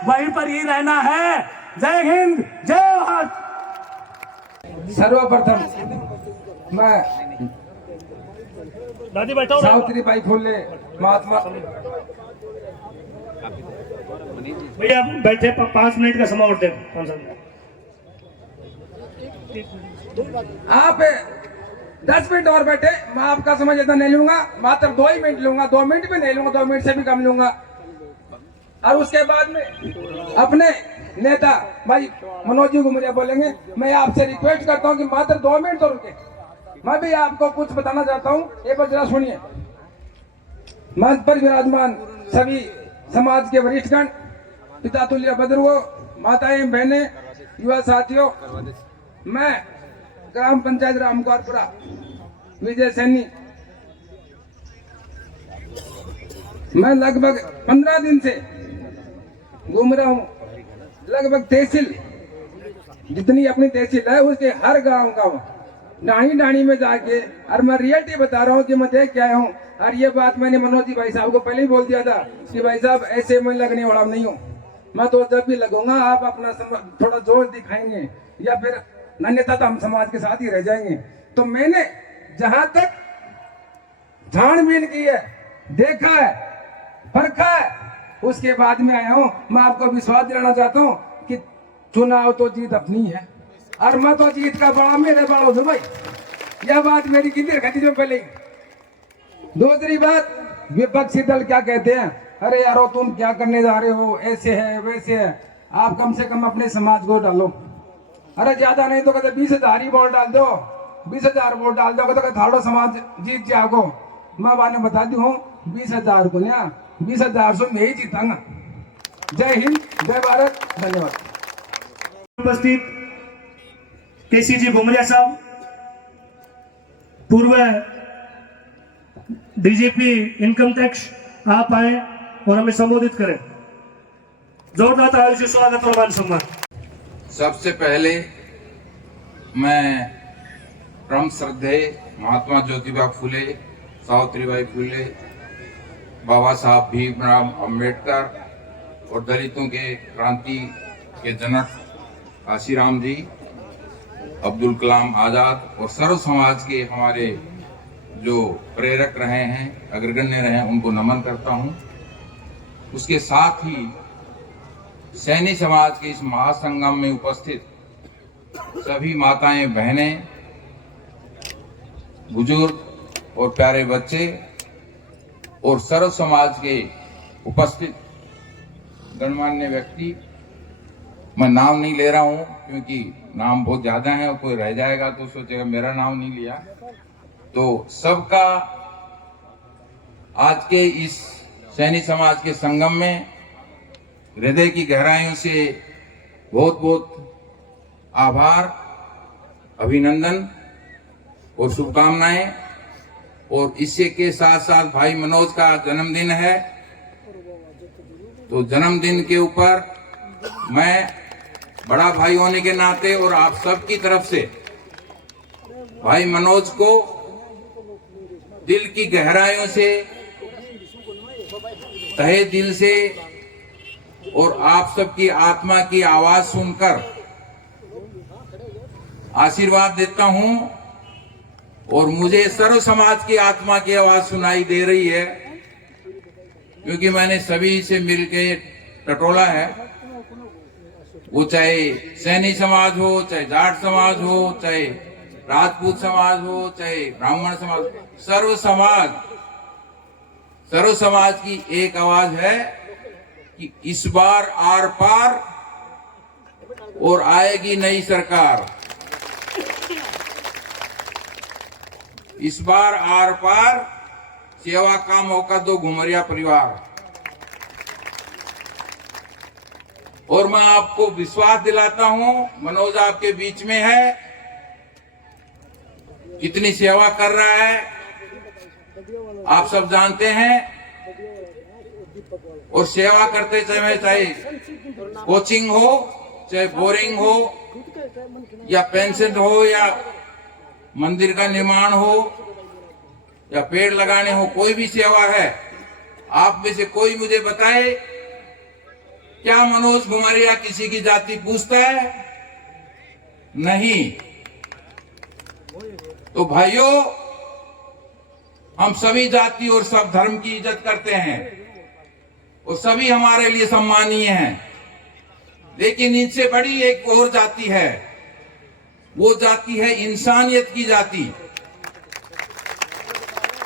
वहीं पर ही रहना है। जय हिंद, जय भारत। सर्वप्रथम मैं दादी बैठो। सावित्रीबाई फुले महात्मा भैया बैठे 5 मिनट का समय और दे। आप 10 मिनट और बैठे, मैं आपका समय ज्यादा नहीं लूंगा, मात्र 2 ही मिनट लूंगा, 2 मिनट भी नहीं लूंगा, 2 मिनट से भी कम लूंगा। और उसके बाद में अपने नेता भाई मनोज जी घुमरिया बोलेंगे। मैं आपसे रिक्वेस्ट करता हूं कि मात्र 2 मिनट तो रुके, मैं भी आपको कुछ बताना चाहता हूं, एक बार जरा सुनिए। मंच पर विराजमान सभी समाज के वरिष्ठगण, पिता तुल्य बुजुर्गों, माताएं, बहनें, युवा साथियों, मैं ग्राम पंचायत रामगौरपुरा विजय सैनी, मैं लगभग 15 दिन से घूम रहा हूँ। लगभग तहसील, जितनी अपनी तहसील है उसके हर गांव गांव डाणी डाणी में जाके, और मैं रियलिटी बता रहा हूँ कि मैं देख के आया हूँ। और ये बात मैंने मनोज जी भाई साहब को पहले ही बोल दिया था कि भाई साहब ऐसे मैं लगने वाला नहीं हूँ, मैं तो जब भी लगूंगा आप अपना थोड़ा जोर दिखाएंगे या फिर अन्यथा तो हम समाज के साथ ही रह जाएंगे। तो मैंने जहां तक छानबीन की है, देखा है, परखा है, उसके बाद में आया हूं। मैं आपको विश्वास दिलाना चाहता हूं कि चुनाव तो जीत अपनी है, और मैं तो जीत का बड़ा मेरे बाड़ो हूं भाई। यह बात मेरी गिनती रखी जो पहले। दूसरी बात, विपक्षी दल क्या कहते हैं, अरे यारो तुम क्या करने जा रहे हो, ऐसे है वैसे है। आप कम से कम अपने समाज को डालो, अरे ज्यादा नहीं तो कहते 20,000 ही वोट डाल दो, 20,000 वोट डाल दो तो थाड़ो समाज जीत जाओ। मैं बाने बता दी हूँ 20,000 को ना, 20,000 से मैं ही जीतांगा। जय हिंद, जय भारत, धन्यवाद। उपस्थित केसी जी घुमरिया साहब, पूर्व डीजीपी इनकम टैक्स, आप आए और हमें संबोधित करें। जोरदार तालियों से स्वागत और मान सम्मान। सबसे पहले मैं परम श्रद्धेय महात्मा ज्योतिबा फुले, सावित्रीबाई फुले, बाबा साहब भीमराव अंबेडकर और दलितों के क्रांति के जनक काशीराम जी, अब्दुल कलाम आजाद और सर्व समाज के हमारे जो प्रेरक रहे हैं, अग्रगण्य रहे हैं, उनको नमन करता हूं। उसके साथ ही सैनी समाज के इस महासंगम में उपस्थित सभी माताएं, बहनें, बुजुर्ग और प्यारे बच्चे और सर्व समाज के उपस्थित गणमान्य व्यक्ति, मैं नाम नहीं ले रहा हूं क्योंकि नाम बहुत ज्यादा है और कोई रह जाएगा तो सोचेगा मेरा नाम नहीं लिया। तो सबका आज के इस सैनी समाज के संगम में हृदय की गहराइयों से बहुत बहुत आभार, अभिनंदन और शुभकामनाएं। और इसी के साथ साथ भाई मनोज का जन्मदिन है, तो जन्मदिन के ऊपर मैं बड़ा भाई होने के नाते और आप सबकी तरफ से भाई मनोज को दिल की गहराइयों से, तहे दिल से और आप सबकी आत्मा की आवाज सुनकर आशीर्वाद देता हूं। और मुझे सर्व समाज की आत्मा की आवाज सुनाई दे रही है क्योंकि मैंने सभी से मिलके टटोला है। वो चाहे सैनी समाज हो, चाहे जाट समाज हो, चाहे राजपूत समाज हो, चाहे ब्राह्मण समाज, सर्व समाज की एक आवाज है कि इस बार आर पार और आएगी नई सरकार। इस बार आर पार सेवा का मौका दो घुमरिया परिवार। और मैं आपको विश्वास दिलाता हूं, मनोज आपके बीच में है, कितनी सेवा कर रहा है आप सब जानते हैं। और सेवा करते समय चाहे कोचिंग हो, चाहे बोरिंग हो, या पेंशन हो, या मंदिर का निर्माण हो, या पेड़ लगाने हो, कोई भी सेवा है, आप में से कोई मुझे बताए क्या मनोज घुमरिया किसी की जाति पूछता है? नहीं। तो भाइयों, हम सभी जाति और सब धर्म की इज्जत करते हैं और सभी हमारे लिए सम्मानीय हैं, लेकिन इनसे बड़ी एक और जाति है, वो जाति है इंसानियत की जाति।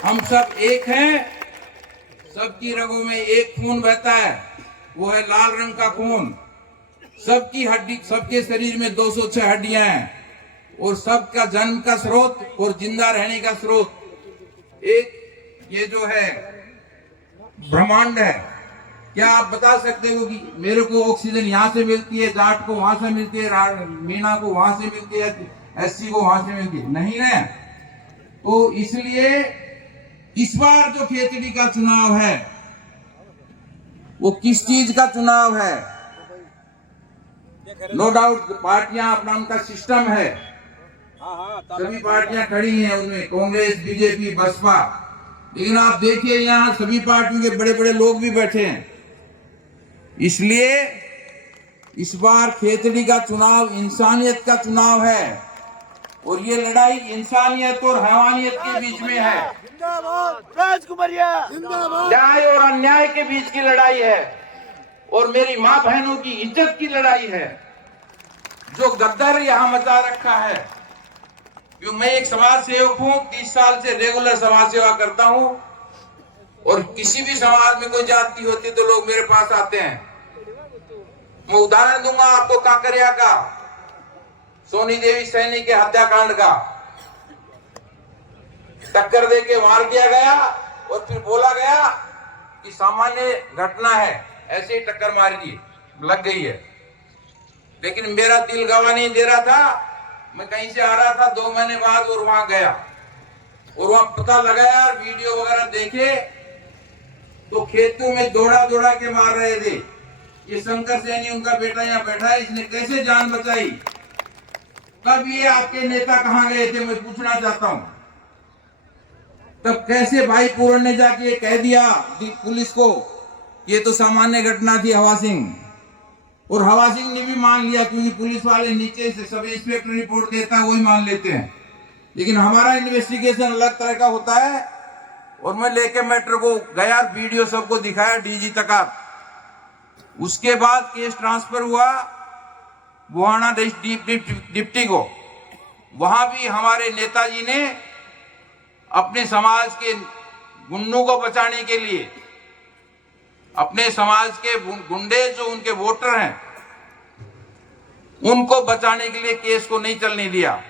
हम सब एक हैं, सबकी रगों में एक खून बहता है, वो है लाल रंग का खून। सबकी हड्डी, सबके शरीर में 206 हड्डियां हैं और सबका जन्म का स्रोत और जिंदा रहने का स्रोत एक ये जो है ब्रह्मांड है। क्या आप बता सकते हो कि मेरे को ऑक्सीजन यहाँ से मिलती है, जाट को वहां से मिलती है, मीना को वहां से मिलती है, एससी को वहां से मिलती है? नहीं ना। तो इसलिए इस बार जो खेतड़ी का चुनाव है वो किस चीज का चुनाव है? नो डाउट पार्टियां अपना उनका सिस्टम है, सभी पार्टियां खड़ी हैं उनमें, कांग्रेस, बीजेपी, बसपा, लेकिन आप देखिए यहाँ सभी पार्टियों के बड़े बड़े लोग भी बैठे हैं। इसलिए इस बार खेतड़ी का चुनाव इंसानियत का चुनाव है और ये लड़ाई इंसानियत और हैवानियत के बीच में है, न्याय और अन्याय के बीच की लड़ाई है और मेरी माँ बहनों की इज्जत की लड़ाई है। जो गद्दार यहाँ मचा रखा है, क्यों मैं एक समाज सेवक हूँ, 30 साल से रेगुलर समाज सेवा करता हूँ और किसी भी समाज में कोई जाति होती तो लोग मेरे पास आते हैं। मैं उदाहरण दूंगा आपको काकरिया का, सोनी देवी सैनी के हत्याकांड का। टक्कर दे के वार किया गया और फिर बोला गया कि सामान्य घटना है, ऐसे ही टक्कर मार दी, लग गई है। लेकिन मेरा दिल गवाह नहीं दे रहा था, मैं कहीं से आ रहा था 2 महीने बाद और वहां गया और वहां पता लगाया, वीडियो वगैरह देखे तो खेतों में दौड़ा दौड़ा के मार रहे थे। ये शंकर सैनी उनका बेटा यहाँ बैठा है, इसने कैसे जान बचाई? तब ये आपके नेता कहाँ गए थे, मैं पूछना चाहता हूँ। तब कैसे भाई पूरण ने जाके कह दिया पुलिस को ये तो सामान्य घटना थी हवा सिंह, और हवा सिंह ने भी मान लिया, क्योंकि पुलिस वाले नीचे से सब इंस्पेक्टर रिपोर्ट देता है वही मान लेते हैं, लेकिन हमारा इन्वेस्टिगेशन अलग तरह का होता है। और मैं लेके मैटर को गया, वीडियो सबको दिखाया, डीजी तक। उसके बाद केस ट्रांसफर हुआ बुहाना डिप्टी को। वहां भी हमारे नेताजी ने अपने समाज के गुंडों को बचाने के लिए, अपने समाज के गुंडे जो उनके वोटर हैं उनको बचाने के लिए केस को नहीं चलने दिया।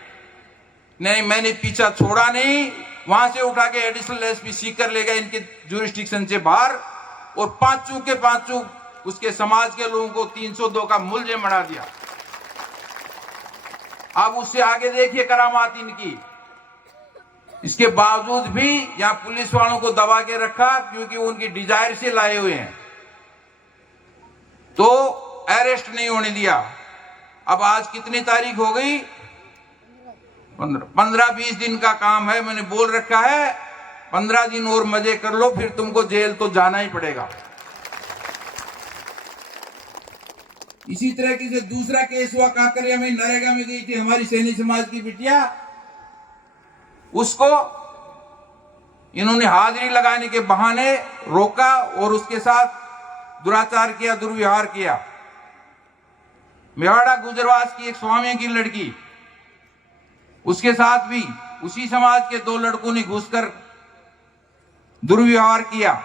नहीं, मैंने पीछा छोड़ा नहीं, वहां से उठा के एडिशनल एसपी सीकर ले गए इनके ज्यूरिस्डिक्शन से बाहर और 5 के 5 उसके समाज के लोगों को 302 का मुलजिम बना दिया। अब उससे आगे देखिए करामात इनकी। इसके बावजूद भी यहां पुलिस वालों को दबा के रखा, क्योंकि वो उनकी डिजायर से लाए हुए हैं, तो अरेस्ट नहीं होने दिया। अब आज कितनी तारीख हो गई? 15-20 दिन का काम है। मैंने बोल रखा है 15 दिन और मजे कर लो, फिर तुमको जेल तो जाना ही पड़ेगा। इसी तरह से दूसरा केस हुआ काकरिया में, नरेगा में गई थी हमारी सैनी समाज की बिटिया, उसको इन्होंने हाजिरी लगाने के बहाने रोका और उसके साथ दुराचार किया, दुर्व्यवहार किया। मेवाड़ा गुजरवास की एक स्वामी की लड़की, उसके साथ भी उसी समाज के 2 लड़कों ने घुसकर दुर्व्यवहार किया,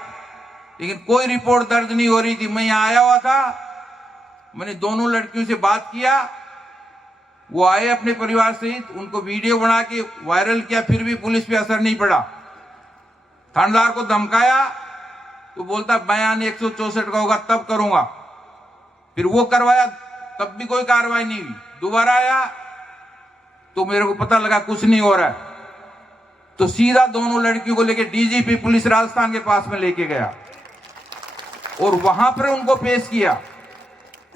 लेकिन कोई रिपोर्ट दर्ज नहीं हो रही थी। मैं यहां आया हुआ था, मैंने दोनों लड़कियों से बात किया, वो आए अपने परिवार सहित, उनको वीडियो बना के वायरल किया, फिर भी पुलिस पे असर नहीं पड़ा। थानेदार को धमकाया तो बोलता बयान 164 का होगा तब करूंगा, फिर वो करवाया तब भी कोई कार्रवाई नहीं हुई। दोबारा आया तो मेरे को पता लगा कुछ नहीं हो रहा है, तो सीधा दोनों लड़कियों को लेके डीजीपी पुलिस राजस्थान के पास में लेके गया। और वहां पर उनको पेश किया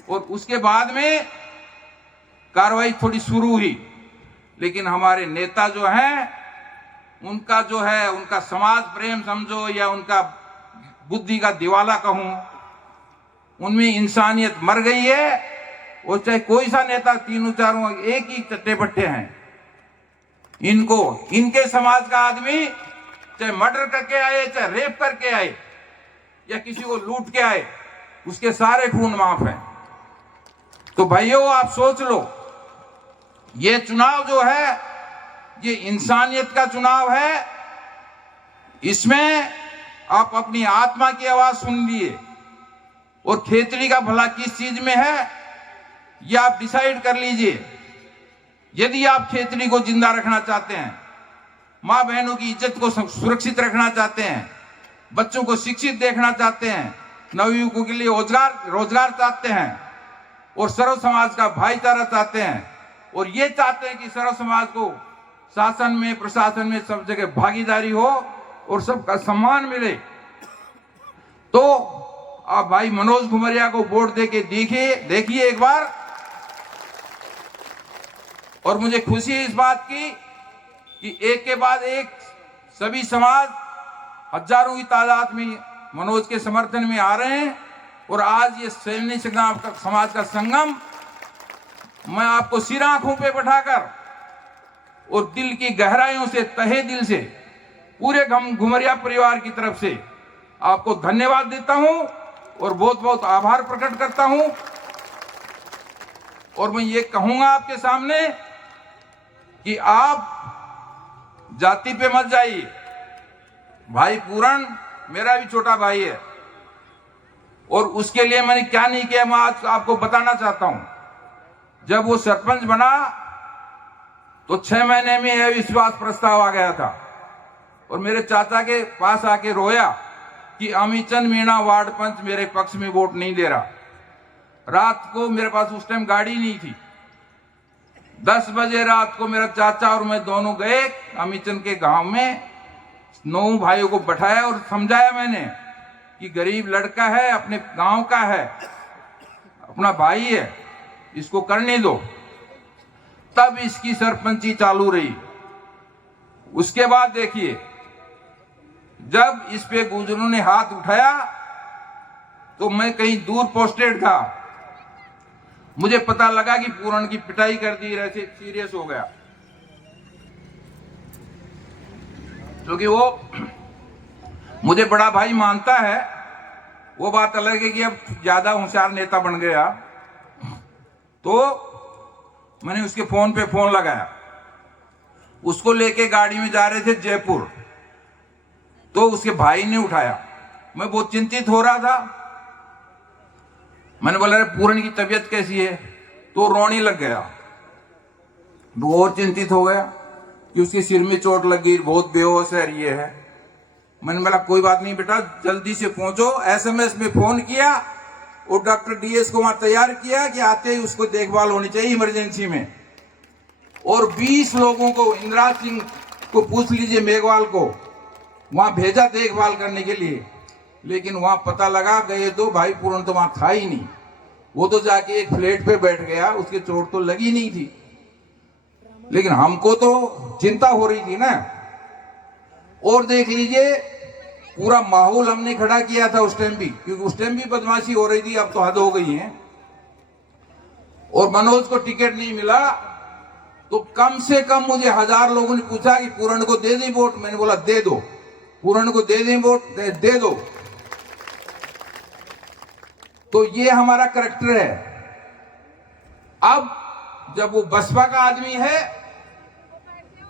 और उसके बाद में कार्रवाई थोड़ी शुरू हुई। लेकिन हमारे नेता जो हैं, उनका जो है उनका समाज प्रेम समझो या उनका बुद्धि का दिवाला कहूं, उनमें इंसानियत मर गई है। और चाहे कोई सा नेता, तीनों चारों एक ही चट्टे बट्टे हैं। इनको, इनके समाज का आदमी चाहे मर्डर करके आए, चाहे रेप करके आए या किसी को लूट के आए, उसके सारे खून माफ हैं। तो भाइयों आप सोच लो, ये चुनाव जो है ये इंसानियत का चुनाव है। इसमें आप अपनी आत्मा की आवाज सुन लिए और खेतड़ी का भला किस चीज में है ये आप डिसाइड कर लीजिए। यदि आप खेतड़ी को जिंदा रखना चाहते हैं, मां बहनों की इज्जत को सुरक्षित रखना चाहते हैं, बच्चों को शिक्षित देखना चाहते हैं, नवयुवकों के लिए रोजगार चाहते हैं और सर्व समाज का भाईचारा चाहते हैं और ये चाहते हैं कि सर्व समाज को शासन में, प्रशासन में सब जगह भागीदारी हो और सबका सम्मान मिले, तो आप भाई मनोज घुमरिया को वोट देके देखिए एक बार। और मुझे खुशी है इस बात की कि एक के बाद एक सभी समाज हजारों की तादाद में मनोज के समर्थन में आ रहे हैं। और आज ये सैनी समाज का संगम मैं आपको सिर आंखों पे बैठाकर और दिल की गहराइयों से, तहे दिल से, पूरे घुमरिया परिवार की तरफ से आपको धन्यवाद देता हूं और बहुत बहुत आभार प्रकट करता हूं। और मैं ये कहूंगा आपके सामने कि आप जाति पे मत जाइए। भाई पूरण मेरा भी छोटा भाई है और उसके लिए मैंने क्या नहीं किया मैं आज आपको बताना चाहता हूं। जब वो सरपंच बना तो 6 महीने में यह विश्वास प्रस्ताव आ गया था और मेरे चाचा के पास आके रोया कि अमीचंद मीणा वार्ड पंच मेरे पक्ष में वोट नहीं दे रहा। रात को मेरे पास उस टाइम गाड़ी नहीं थी, 10 बजे रात को मेरा चाचा और मैं दोनों गए अमीचंद के गांव में। 9 भाइयों को बैठाया और समझाया मैंने कि गरीब लड़का है, अपने गांव का है, अपना भाई है, इसको करने दो। तब इसकी सरपंची चालू रही। उसके बाद देखिए, जब इस पे गुजरों ने हाथ उठाया तो मैं कहीं दूर पोस्टेड था, मुझे पता लगा कि पूरण की पिटाई कर दी, ऐसे सीरियस हो गया। क्योंकि वो मुझे बड़ा भाई मानता है, वो बात अलग है कि अब ज्यादा होशियार नेता बन गया। तो मैंने उसके फोन पे फोन लगाया, उसको लेके गाड़ी में जा रहे थे जयपुर, तो उसके भाई ने उठाया। मैं बहुत चिंतित हो रहा था, मैंने बोला पूरण की तबीयत कैसी है, तो रोने लग गया। वो और चिंतित हो गया कि उसके सिर में चोट लग गई, बहुत बेहोश है, ये है। मैंने बोला कोई बात नहीं बेटा, जल्दी से पहुंचो। एसएमएस में फोन किया और डॉक्टर डीएस को वहां तैयार किया कि आते ही उसको देखभाल होनी चाहिए इमरजेंसी में। और 20 लोगों को, इंदिरा सिंह को पूछ लीजिए, मेघवाल को, वहां भेजा देखभाल करने के लिए। लेकिन वहां पता लगा गए तो भाई पूरण तो वहां था ही नहीं। वो तो जाके एक फ्लैट पे बैठ गया, उसके चोट तो लगी नहीं थी। लेकिन हमको तो चिंता हो रही थी ना। और देख लीजिए, पूरा माहौल हमने खड़ा किया था उस टाइम भी, क्योंकि उस टाइम भी बदमाशी हो रही थी, अब तो हद हो गई है। और मनोज को टिकट नहीं मिला तो कम से कम मुझे 1000 लोगों ने पूछा कि पूरण को दे दें वोट। मैंने बोला दे दो, पूरण को दे दें वोट, दे दो। तो ये हमारा करैक्टर है। अब जब वो बसपा का आदमी है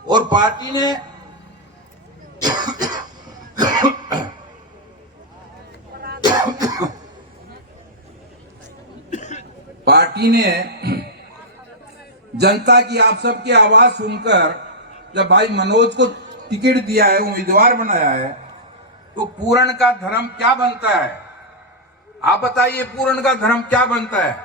और पार्टी ने जनता की, आप सबकी आवाज सुनकर जब भाई मनोज को टिकट दिया है, उम्मीदवार बनाया है, तो पूरण का धर्म क्या बनता है? आप बताइए, पूरण का धर्म क्या बनता है?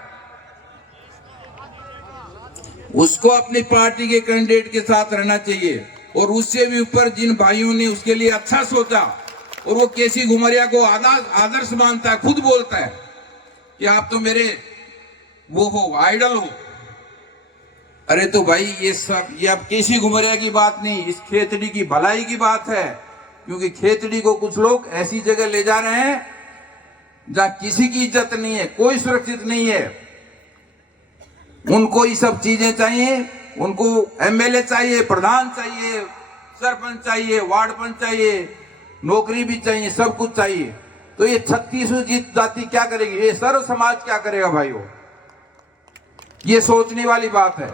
उसको अपनी पार्टी के कैंडिडेट के साथ रहना चाहिए। और उससे भी ऊपर जिन भाइयों ने उसके लिए अच्छा सोचा और वो केसी घुमरिया को आदर्श मानता है, खुद बोलता है कि आप तो मेरे वो हो, आइडल हो। अरे तो भाई ये अब केसी घुमरिया की बात नहीं, इस खेतड़ी की भलाई की बात है। क्योंकि खेतड़ी को कुछ लोग ऐसी जगह ले जा रहे हैं जहां किसी की इज्जत नहीं है, कोई सुरक्षित नहीं है। उनको ये सब चीजें चाहिए, उनको एमएलए चाहिए, प्रधान चाहिए, सरपंच चाहिए, वार्ड पंच चाहिए, नौकरी भी चाहिए, सब कुछ चाहिए। तो ये 36वीं जाति क्या करेगी, ये सर्व समाज क्या करेगा भाइयों? ये सोचने वाली बात है।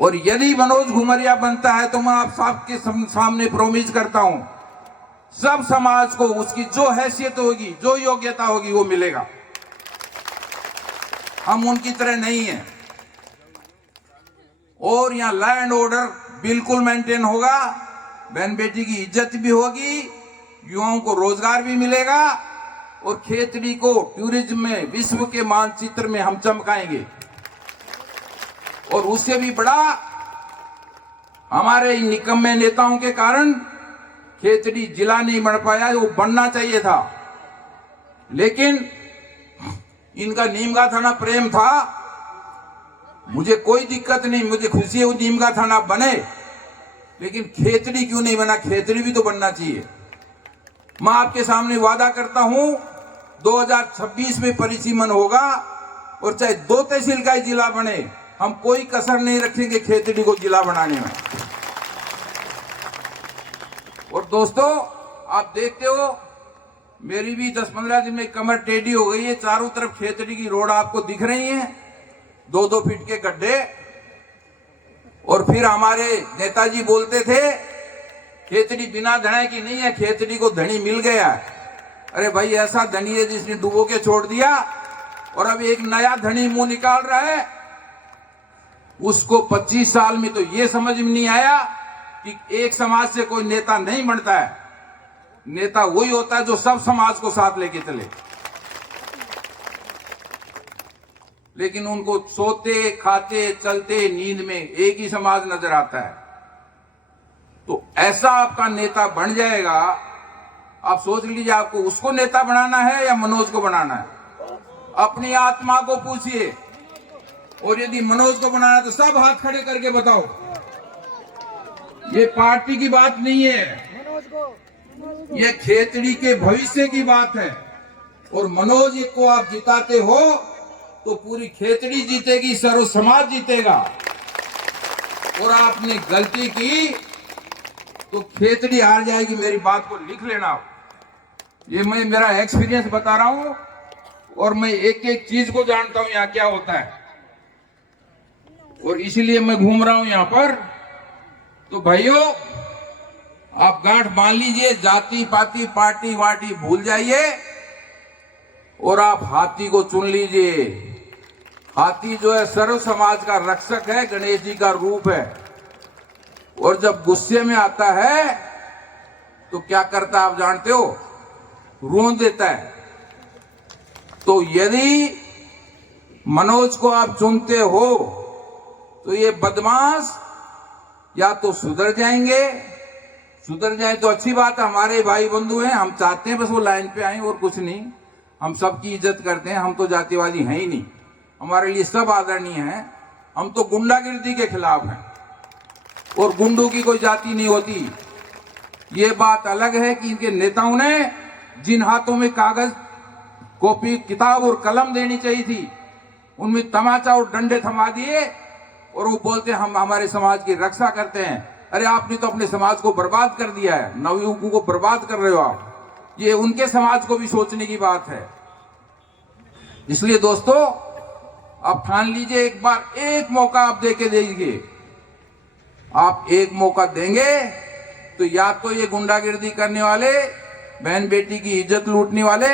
और यदि मनोज घुमरिया बनता है तो मैं आप सबके सामने प्रोमिस करता हूं, सब समाज को उसकी जो हैसियत होगी, जो योग्यता होगी वो मिलेगा। हम उनकी तरह नहीं है। और यहां लॉ एंड ऑर्डर बिल्कुल मेंटेन होगा, बहन बेटी की इज्जत भी होगी, युवाओं को रोजगार भी मिलेगा और खेतड़ी को टूरिज्म में विश्व के मानचित्र में हम चमकाएंगे। और उससे भी बड़ा, हमारे इन निकम्मे नेताओं के कारण खेतड़ी जिला नहीं बन पाया, वो बनना चाहिए था। लेकिन इनका नीमगा थाना प्रेम था, मुझे कोई दिक्कत नहीं, मुझे खुशी है वो नीमगा थाना बने, लेकिन खेतड़ी क्यों नहीं बना? खेतड़ी भी तो बनना चाहिए। मैं आपके सामने वादा करता हूं 2026 में परिसीमन होगा और चाहे 2 तहसील का ही जिला बने, हम कोई कसर नहीं रखेंगे खेतड़ी को जिला बनाने में। और दोस्तों, आप देखते हो मेरी भी 10-15 दिन में कमर टेढ़ी हो गई है। चारों तरफ खेतड़ी की रोड आपको दिख रही है, 2-2 फीट के गड्ढे। और फिर हमारे नेताजी बोलते थे खेतड़ी बिना धने की नहीं है, खेतड़ी को धनी मिल गया है। अरे भाई, ऐसा धनी है जिसने डुबो के छोड़ दिया और अब एक नया धनी मुंह निकाल रहा है। उसको 25 साल में तो ये समझ में नहीं आया कि एक समाज से कोई नेता नहीं बनता है। नेता वही होता है जो सब समाज को साथ लेके चले। लेकिन उनको सोते, खाते, चलते, नींद में एक ही समाज नजर आता है। तो ऐसा आपका नेता बन जाएगा, आप सोच लीजिए आपको उसको नेता बनाना है या मनोज को बनाना है। अपनी आत्मा को पूछिए, और यदि मनोज को बनाना है तो सब हाथ खड़े करके बताओ। ये पार्टी की बात नहीं है, ये खेतड़ी के भविष्य की बात है। और मनोज को आप जिताते हो तो पूरी खेतड़ी जीतेगी, सर्व समाज जीतेगा। और आपने गलती की तो खेतड़ी हार जाएगी। मेरी बात को लिख लेना, ये मैं मेरा एक्सपीरियंस बता रहा हूं और मैं एक एक चीज को जानता हूं यहाँ क्या होता है, और इसलिए मैं घूम रहा हूं यहाँ पर। तो भाइयों, आप गांठ बांध लीजिए, जाति पाति पार्टी वार्टी भूल जाइए और आप हाथी को चुन लीजिए। हाथी जो है सर्व समाज का रक्षक है, गणेश जी का रूप है। और जब गुस्से में आता है तो क्या करता है आप जानते हो? रोन देता है। तो यदि मनोज को आप चुनते हो तो ये बदमाश या तो सुधर जाएंगे, सुधर जाए तो अच्छी बात है, हमारे भाई बंधु हैं, हम चाहते हैं बस वो लाइन पे आए और कुछ नहीं। हम सबकी इज्जत करते हैं, हम तो जातिवादी हैं ही नहीं, हमारे लिए सब आदरणीय हैं। हम तो गुंडागिर्दी के खिलाफ हैं और गुंडों की कोई जाति नहीं होती। ये बात अलग है कि इनके नेताओं ने जिन हाथों में कागज, कॉपी, किताब और कलम देनी चाहिए थी, उनमें तमाचा और डंडे थमा दिए और वो बोलते हैं हम हमारे समाज की रक्षा करते हैं। अरे आपने तो अपने समाज को बर्बाद कर दिया है, नवयुवकों को बर्बाद कर रहे हो आप। ये उनके समाज को भी सोचने की बात है। इसलिए दोस्तों, आप ठान लीजिए, एक बार एक मौका आप देके देखिए। आप एक मौका देंगे तो या तो ये गुंडागिर्दी करने वाले, बहन बेटी की इज्जत लूटने वाले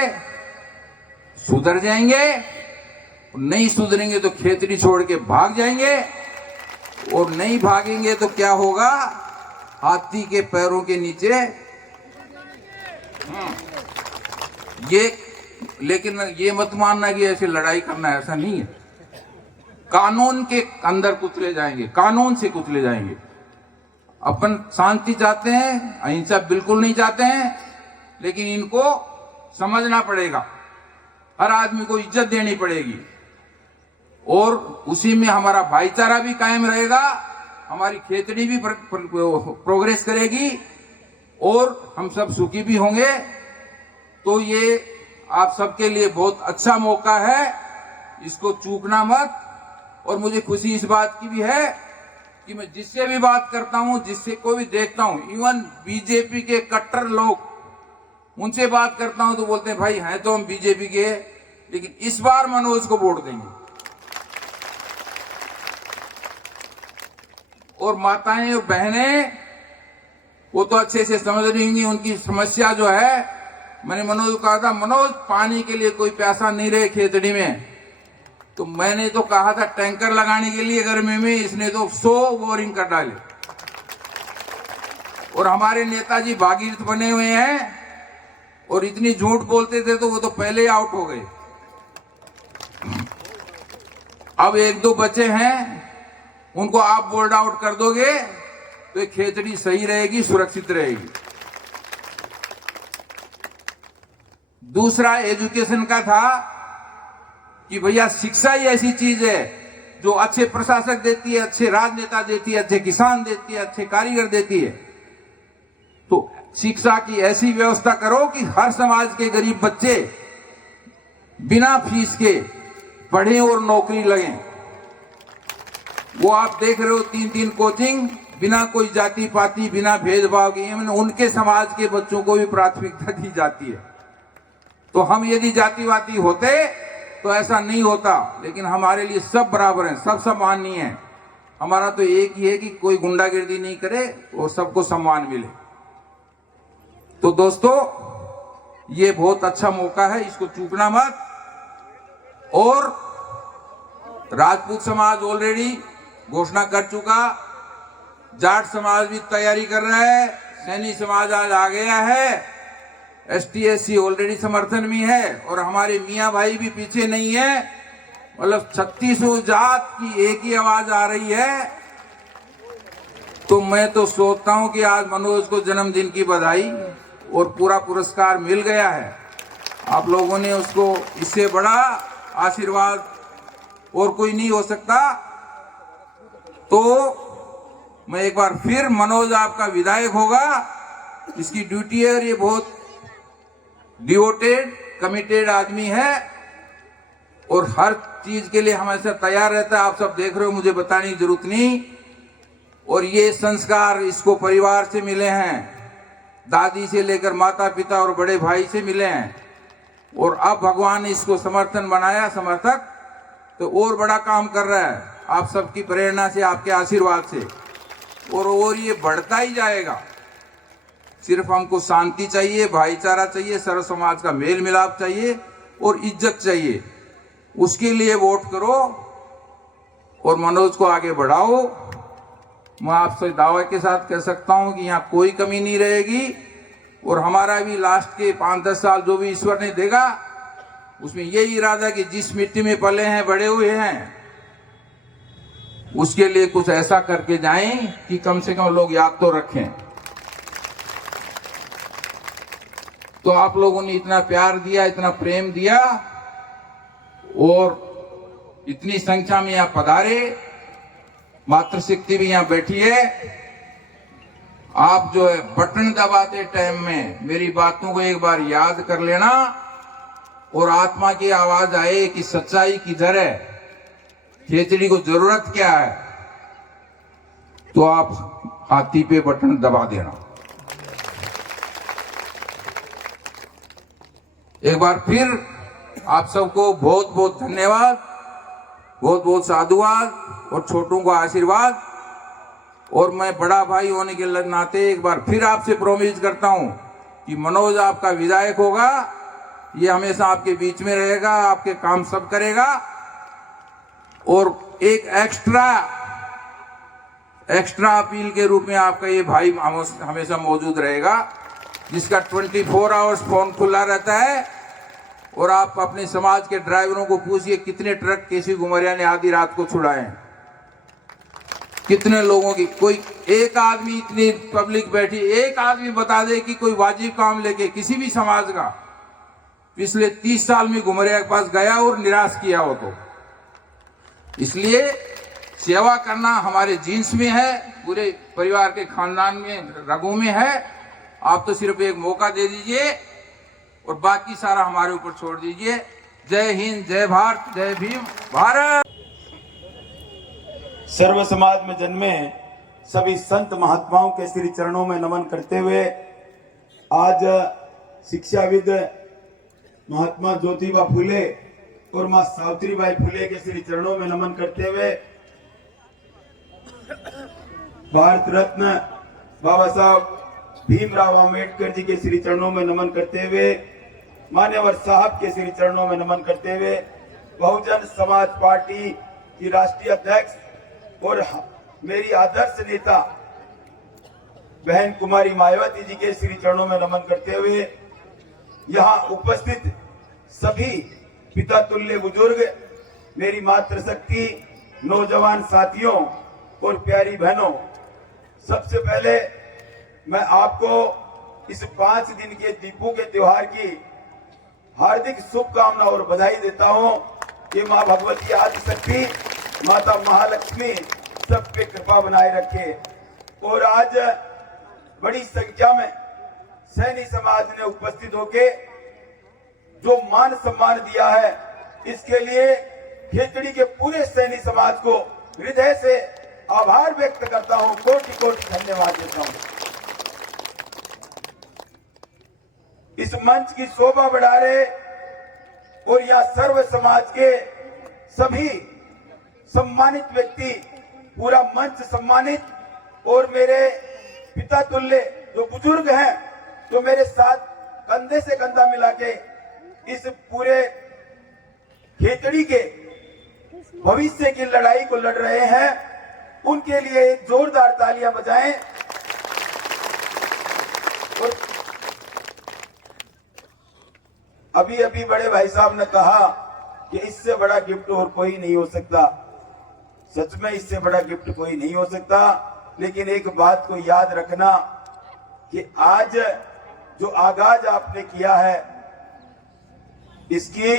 सुधर जाएंगे, नहीं सुधरेंगे तो खेतड़ी छोड़ के भाग जाएंगे। और नहीं भागेंगे तो क्या होगा? हाथी के पैरों के नीचे ये। लेकिन ये मत मानना कि ऐसे लड़ाई करना, ऐसा नहीं है। कानून के अंदर कुचले जाएंगे, कानून से कुचले जाएंगे। अपन शांति चाहते हैं, अहिंसा बिल्कुल नहीं चाहते हैं। लेकिन इनको समझना पड़ेगा, हर आदमी को इज्जत देनी पड़ेगी और उसी में हमारा भाईचारा भी कायम रहेगा, हमारी खेतड़ी भी प्रोग्रेस करेगी और हम सब सुखी भी होंगे। तो ये आप सबके लिए बहुत अच्छा मौका है, इसको चूकना मत। और मुझे खुशी इस बात की भी है कि मैं जिससे भी बात करता हूं, जिससे को भी देखता हूं, इवन बीजेपी के कट्टर लोग, उनसे बात करता हूं तो बोलते हैं भाई हैं तो हम बीजेपी के, लेकिन इस बार मनोज को वोट देंगे। और माताएं और बहनें वो तो अच्छे से समझ रही होंगी उनकी समस्या जो है। मैंने मनोज को कहा था, मनोज पानी के लिए कोई प्यासा नहीं रहे खेतड़ी में, तो मैंने तो कहा था टैंकर लगाने के लिए गर्मी में, इसने तो 100 बोरिंग कर डाले। और हमारे नेताजी भागीरथ बने हुए हैं और इतनी झूठ बोलते थे तो वो तो पहले ही आउट हो गए। अब 1-2 बचे हैं, उनको आप बोल्ड आउट कर दोगे तो ये खेतड़ी सही रहेगी, सुरक्षित रहेगी। दूसरा एजुकेशन का था कि भैया शिक्षा ही ऐसी चीज है जो अच्छे प्रशासक देती है, अच्छे राजनेता देती है, अच्छे किसान देती है, अच्छे कारीगर देती है। तो शिक्षा की ऐसी व्यवस्था करो कि हर समाज के गरीब बच्चे बिना फीस के पढ़ें और नौकरी लगें। वो आप देख रहे हो 3-3 कोचिंग, बिना कोई जाति पाति, बिना भेदभाव के, उनके समाज के बच्चों को भी प्राथमिकता दी जाती है। तो हम यदि जातिवादी होते तो ऐसा नहीं होता, लेकिन हमारे लिए सब बराबर हैं, सब सम्मानीय हैं। हमारा तो एक ही है कि कोई गुंडागिर्दी नहीं करे और सबको सम्मान मिले। तो दोस्तों ये बहुत अच्छा मौका है, इसको चूकना मत। और राजपूत समाज ऑलरेडी घोषणा कर चुका, जाट समाज भी तैयारी कर रहा है, सैनी समाज आज आ गया है, ST/SC ऑलरेडी समर्थन में है और हमारे मियां भाई भी पीछे नहीं है। मतलब 36 जात की एक ही आवाज आ रही है। तो मैं तो सोचता हूं कि आज मनोज को जन्मदिन की बधाई और पूरा पुरस्कार मिल गया है। आप लोगों ने उसको, इससे बड़ा आशीर्वाद और कोई नहीं हो सकता। तो मैं एक बार फिर, मनोज आपका विधायक होगा, इसकी ड्यूटी है और ये बहुत डिवोटेड कमिटेड आदमी है और हर चीज के लिए हमेशा तैयार रहता है। आप सब देख रहे हो, मुझे बताने की जरूरत नहीं। और ये संस्कार इसको परिवार से मिले हैं, दादी से लेकर माता पिता और बड़े भाई से मिले हैं। और अब भगवान ने इसको समर्थन बनाया, समर्थक, तो और बड़ा काम कर रहा है आप सबकी प्रेरणा से, आपके आशीर्वाद से। और ये बढ़ता ही जाएगा। सिर्फ हमको शांति चाहिए, भाईचारा चाहिए, सर्व समाज का मेल मिलाप चाहिए और इज्जत चाहिए। उसके लिए वोट करो और मनोज को आगे बढ़ाओ। मैं आपसे दावा के साथ कह सकता हूं कि यहाँ कोई कमी नहीं रहेगी। और हमारा भी लास्ट के 5-10 साल जो भी ईश्वर ने देगा, उसमें यही इरादा कि जिस मिट्टी में पले हैं, बड़े हुए हैं, उसके लिए कुछ ऐसा करके जाएं कि कम से कम लोग याद तो रखें। तो आप लोगों ने इतना प्यार दिया, इतना प्रेम दिया और इतनी संख्या में यहाँ पधारे, मातृशक्ति भी यहाँ बैठी है। आप जो है बटन दबाते टाइम में मेरी बातों को एक बार याद कर लेना और आत्मा की आवाज आए कि सच्चाई किधर है, खेचड़ी को जरूरत क्या है, तो आप हाथी पे बटन दबा देना। एक बार फिर आप सबको बहुत बहुत धन्यवाद, बहुत बहुत साधुवाद और छोटों को आशीर्वाद। और मैं बड़ा भाई होने के नाते एक बार फिर आपसे प्रॉमिस करता हूं कि मनोज आपका विधायक होगा, ये हमेशा आपके बीच में रहेगा, आपके काम सब करेगा। और एक एक्स्ट्रा अपील के रूप में आपका ये भाई हमेशा मौजूद रहेगा, जिसका 24 आवर्स फोन खुला रहता है। और आप अपने समाज के ड्राइवरों को पूछिए कितने ट्रक केसी घुमरिया ने आधी रात को छुड़ाए हैं। कितने लोगों की, कोई एक आदमी, इतनी पब्लिक बैठी, एक आदमी बता दे कि कोई वाजिब काम लेके किसी भी समाज का पिछले 30 साल में घुमरिया के पास गया और निराश किया हो। तो इसलिए सेवा करना हमारे जीन्स में है, पूरे परिवार के खानदान में, रगों में है। आप तो सिर्फ एक मौका दे दीजिए और बाकी सारा हमारे ऊपर छोड़ दीजिए। जय हिंद, जय भारत, जय भीम भारत। सर्व समाज में जन्मे सभी संत महात्माओं के श्री चरणों में नमन करते हुए आज शिक्षाविद महात्मा ज्योतिबा फुले और मां सावित्रीबाई फुले के श्री चरणों में नमन करते हुए भारत रत्न बाबा साहब भीमराव अंबेडकर जी के श्री चरणों में नमन करते हुए, मान्यवर साहब के श्री चरणों में नमन करते हुए, बहुजन समाज पार्टी की राष्ट्रीय अध्यक्ष और मेरी आदर्श नेता बहन कुमारी मायावती जी के श्री चरणों में नमन करते हुए, यहाँ उपस्थित सभी पिता तुल्य बुजुर्ग, मेरी मातृशक्ति, नौजवान साथियों और प्यारी बहनों, सबसे पहले मैं आपको इस 5 दिन के दीपों के त्योहार की हार्दिक शुभकामना और बधाई देता हूं कि मां भगवती आदिशक्ति, माता महालक्ष्मी सब पे कृपा बनाए रखे। और आज बड़ी संख्या में सैनी समाज ने उपस्थित होके जो मान सम्मान दिया है, इसके लिए खेतड़ी के पूरे सैनी समाज को हृदय से आभार व्यक्त करता हूं, कोटि कोटि धन्यवाद देता हूं। इस मंच की शोभा बढ़ा रहे और यह सर्व समाज के सभी सम्मानित व्यक्ति, पूरा मंच सम्मानित, और मेरे पिता तुल्य जो बुजुर्ग हैं, जो मेरे साथ कंधे से कंधा मिला के इस पूरे खेतड़ी के भविष्य की लड़ाई को लड़ रहे हैं, उनके लिए एक जोरदार तालियां बजाएं। और अभी अभी बड़े भाई साहब ने कहा कि इससे बड़ा गिफ्ट और कोई नहीं हो सकता। सच में इससे बड़ा गिफ्ट कोई नहीं हो सकता, लेकिन एक बात को याद रखना कि आज जो आगाज आपने किया है, इसकी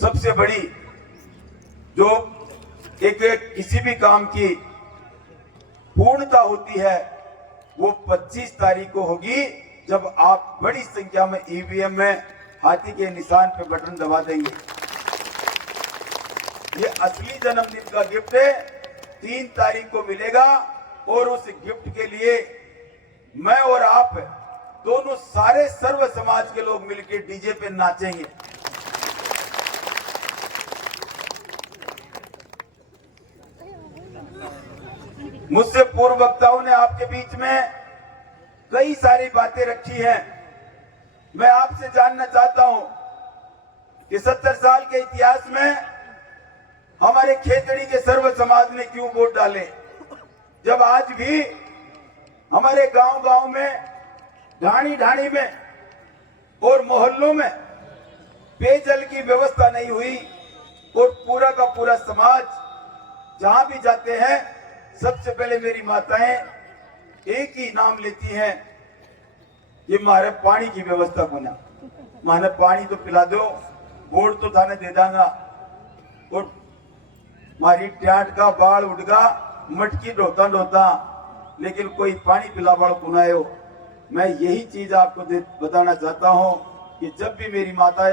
सबसे बड़ी जो एक किसी भी काम की पूर्णता होती है, वो 25 तारीख को होगी, जब आप बड़ी संख्या में ईवीएम में हाथी के निशान पे बटन दबा देंगे। ये असली जन्मदिन का गिफ्ट 3 तारीख को मिलेगा, और उस गिफ्ट के लिए मैं और आप दोनों सारे सर्व समाज के लोग मिलकर डीजे पे नाचेंगे। मुझसे पूर्व वक्ताओं ने आपके बीच में कई सारी बातें रखी हैं। मैं आपसे जानना चाहता हूं कि 70 साल के इतिहास में हमारे खेतड़ी के सर्व समाज ने क्यों वोट डाले, जब आज भी हमारे गांव-गांव में, ढाणी-ढाणी में और मोहल्लों में पेयजल की व्यवस्था नहीं हुई, और पूरा का पूरा समाज जहां भी जाते हैं, सबसे पहले मेरी माताएं एक ही नाम लेती हैं, ये मारे पानी की व्यवस्था होना, माने पानी तो पिला दो, वोट तो थाने दे दांगा, और मारी ट्याट का बाल उड़गा, मटकी ढोता ढोता, लेकिन कोई पानी पिला बाल कुनायो। मैं यही चीज आपको बताना चाहता हूं कि जब भी मेरी माता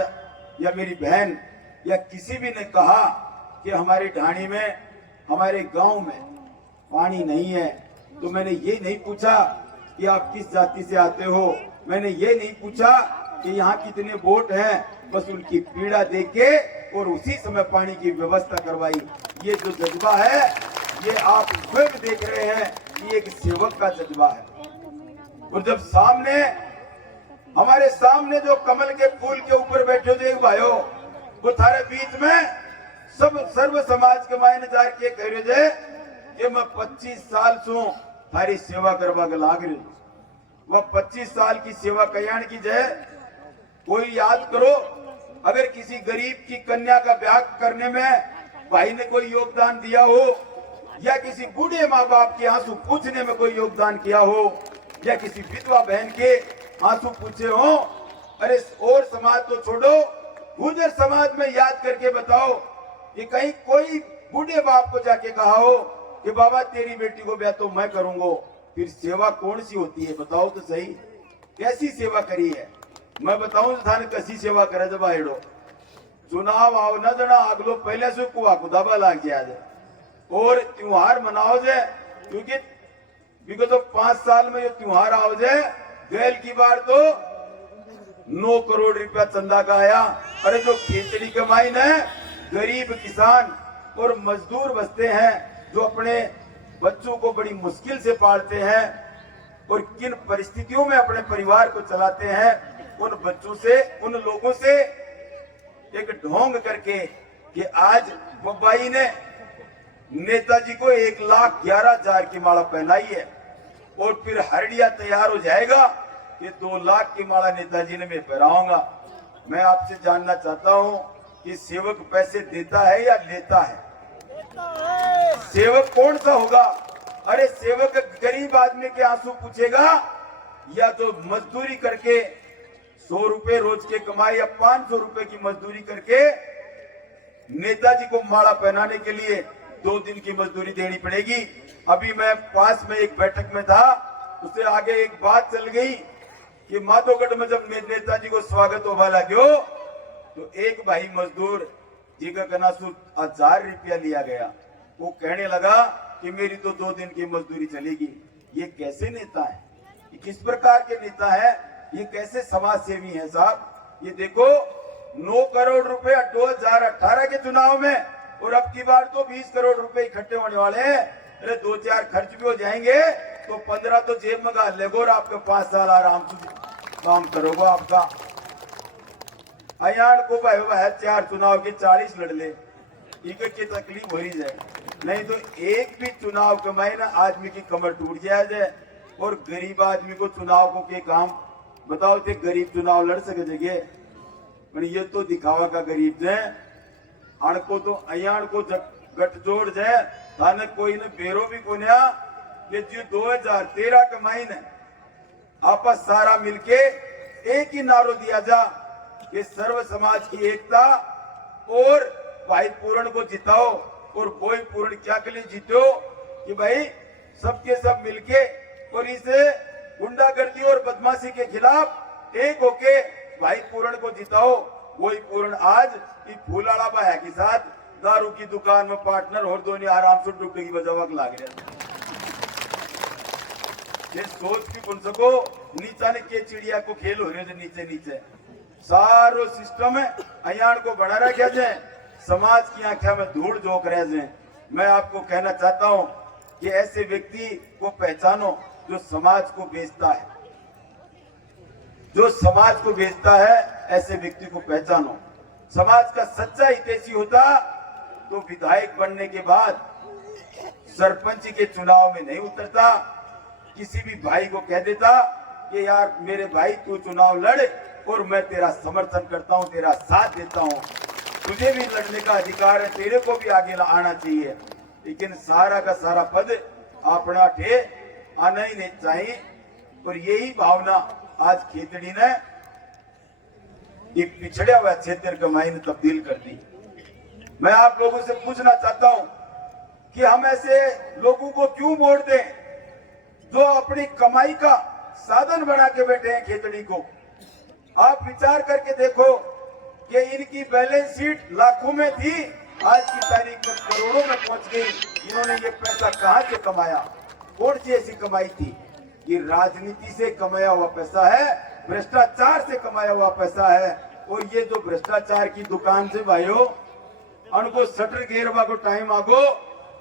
या मेरी बहन या किसी भी ने कहा कि हमारी ढाणी में, हमारे गांव में पानी नहीं है, तो मैंने ये नहीं पूछा कि आप किस जाति से आते हो, मैंने ये नहीं पूछा कि यहाँ कितने वोट हैं, बस उनकी पीड़ा देख के और उसी समय पानी की व्यवस्था करवाई। ये जो जज्बा है, ये आप स्वयं देख रहे हैं कि एक सेवक का जज्बा है। और जब सामने, हमारे सामने जो कमल के फूल के ऊपर बैठे थे एक भाइयों, वो थारे बीच में सब सर्व समाज के मायने जार के कह रहे थे कि मैं 25 साल से थारी सेवा करवा के लाग रही हूँ। वह 25 साल की सेवा कल्याण की जय। कोई याद करो, अगर किसी गरीब की कन्या का ब्याह करने में भाई ने कोई योगदान दिया हो, या किसी बूढ़े माँ बाप के आंसू पूछने में कोई योगदान किया हो, या किसी विधवा बहन के आंसू पूछे हो। अरे और समाज तो छोड़ो, गुर्जर समाज में याद करके बताओ कि कहीं कोई बूढ़े बाप को जाके कहा हो कि बाबा तेरी बेटी को ब्याह तो मैं करूंगा। फिर सेवा कौन सी होती है बताओ तो सही, कैसी सेवा करी है? मैं बताऊं थाने कैसी सेवा करे जब आएड़ो चुनाव आओ न जना अगलो पहले से कुआ कुदाबा लाग गया है और त्योहार मनाओ जाए, क्योंकि विगत तो 5 साल में ये त्योहार आओ जाए। गैल की बार तो 9 करोड़ रुपया चंदा का आया। अरे जो खिचड़ी कमाई न गरीब किसान और मजदूर बसते हैं जो अपने बच्चों को बड़ी मुश्किल से पालते हैं और किन परिस्थितियों में अपने परिवार को चलाते हैं, उन बच्चों से, उन लोगों से एक ढोंग करके कि आज बब्बाई ने नेताजी को 1,11,000 की माला पहनाई है और फिर हरडिया तैयार हो जाएगा कि 2 लाख की माला नेताजी ने मैं पहनाऊंगा। मैं आपसे जानना चाहता हूं कि सेवक पैसे देता है या लेता है? सेवक कौन सा होगा? अरे सेवक गरीब आदमी के आंसू पूछेगा या तो मजदूरी करके 100 रुपए रोज के कमाई या 500 रुपए की मजदूरी करके नेताजी को माला पहनाने के लिए 2 दिन की मजदूरी देनी पड़ेगी। अभी मैं पास में एक बैठक में था, उससे आगे एक बात चल गई कि माधोगढ़ में जब नेताजी को स्वागत होगा लग्यो तो एक भाई मजदूर जिका कनासू 1000 रुपया लिया गया। वो कहने लगा कि मेरी तो 2 दिन की मजदूरी चलेगी। ये कैसे नेता है? ये किस प्रकार के नेता है? ये कैसे समाज सेवी है साहब? ये देखो 9 करोड़ रुपए 2018 के चुनाव में और अब की बार तो 20 करोड़ रुपए इकट्ठे होने वाले हैं। अरे 2-4 खर्च भी हो जाएंगे तो 15 तो जेब में गाल लेगो और आपके 5 साल आराम से काम करोगे। आपका अयान को भाई 4 चुनाव के 40 लड़ ले, ठीक है, की तकलीफ हो ही जाए। नहीं तो एक भी चुनाव कमाए ना आदमी की कमर टूट जाए और गरीब आदमी को चुनाव को के काम बताओ थे गरीब चुनाव लड़ सके जगह पर ये तो दिखावा का गरीब है। अणको तो अयान को गठजोड़ जाए थाने कोई ने बेरो भी कोन्या कि जो 2013 कमाई ने आपस सारा मिलके एक ही नारो दिया जा कि सर्व समाज की एकता और भाई पूर्ण को जिताओ। और कोई पूर्ण क्या के लिए जीतो कि भाई सबके सब मिलके और इसे गुंडागर्दी और बदमाशी के खिलाफ एक होके भाई पूर्ण को जिताओ। वही पूर्ण आज फूलाड़ा भाई के साथ दारू की दुकान में पार्टनर और दोनों आराम से डुबकी बजावक लाग रहे। ये सोच भी कौन सको नीचा ने के चिड़िया को खेल हो रहे थे नीचे नीचे सारो सिस्टम है अयान को बना रखा जाए, समाज की आंखें में धूल झोंक रहे हैं। मैं आपको कहना चाहता हूं कि ऐसे व्यक्ति को पहचानो जो समाज को बेचता है, जो समाज को बेचता है ऐसे व्यक्ति को पहचानो। समाज का सच्चा हितैषी होता तो विधायक बनने के बाद सरपंच के चुनाव में नहीं उतरता, किसी भी भाई को कह देता कि यार मेरे भाई तू चुनाव लड़ और मैं तेरा समर्थन करता हूं, तेरा साथ देता हूं, तुझे भी लड़ने का अधिकार है, तेरे को भी आगे आना चाहिए। लेकिन सारा का सारा पद अपना ठे आना ही नहीं चाहिए। और यही भावना आज खेतड़ी ने एक पिछड़े हुआ क्षेत्र कमाई ने तब्दील कर दी। मैं आप लोगों से पूछना चाहता हूं कि हम ऐसे लोगों को क्यों वोट दें जो अपनी कमाई का साधन बना के बैठे हैं खेतड़ी को। आप विचार करके देखो कि इनकी बैलेंस शीट लाखों में थी, आज की तारीख में करोड़ों में पहुंच गई। इन्होंने ये पैसा कहां से कमाया? कौन सी ऐसी कमाई थी? ये राजनीति से कमाया हुआ पैसा है, भ्रष्टाचार से कमाया हुआ पैसा है। और ये जो भ्रष्टाचार की दुकान से भाइयों उनको शटर घेरवा को टाइम आगो,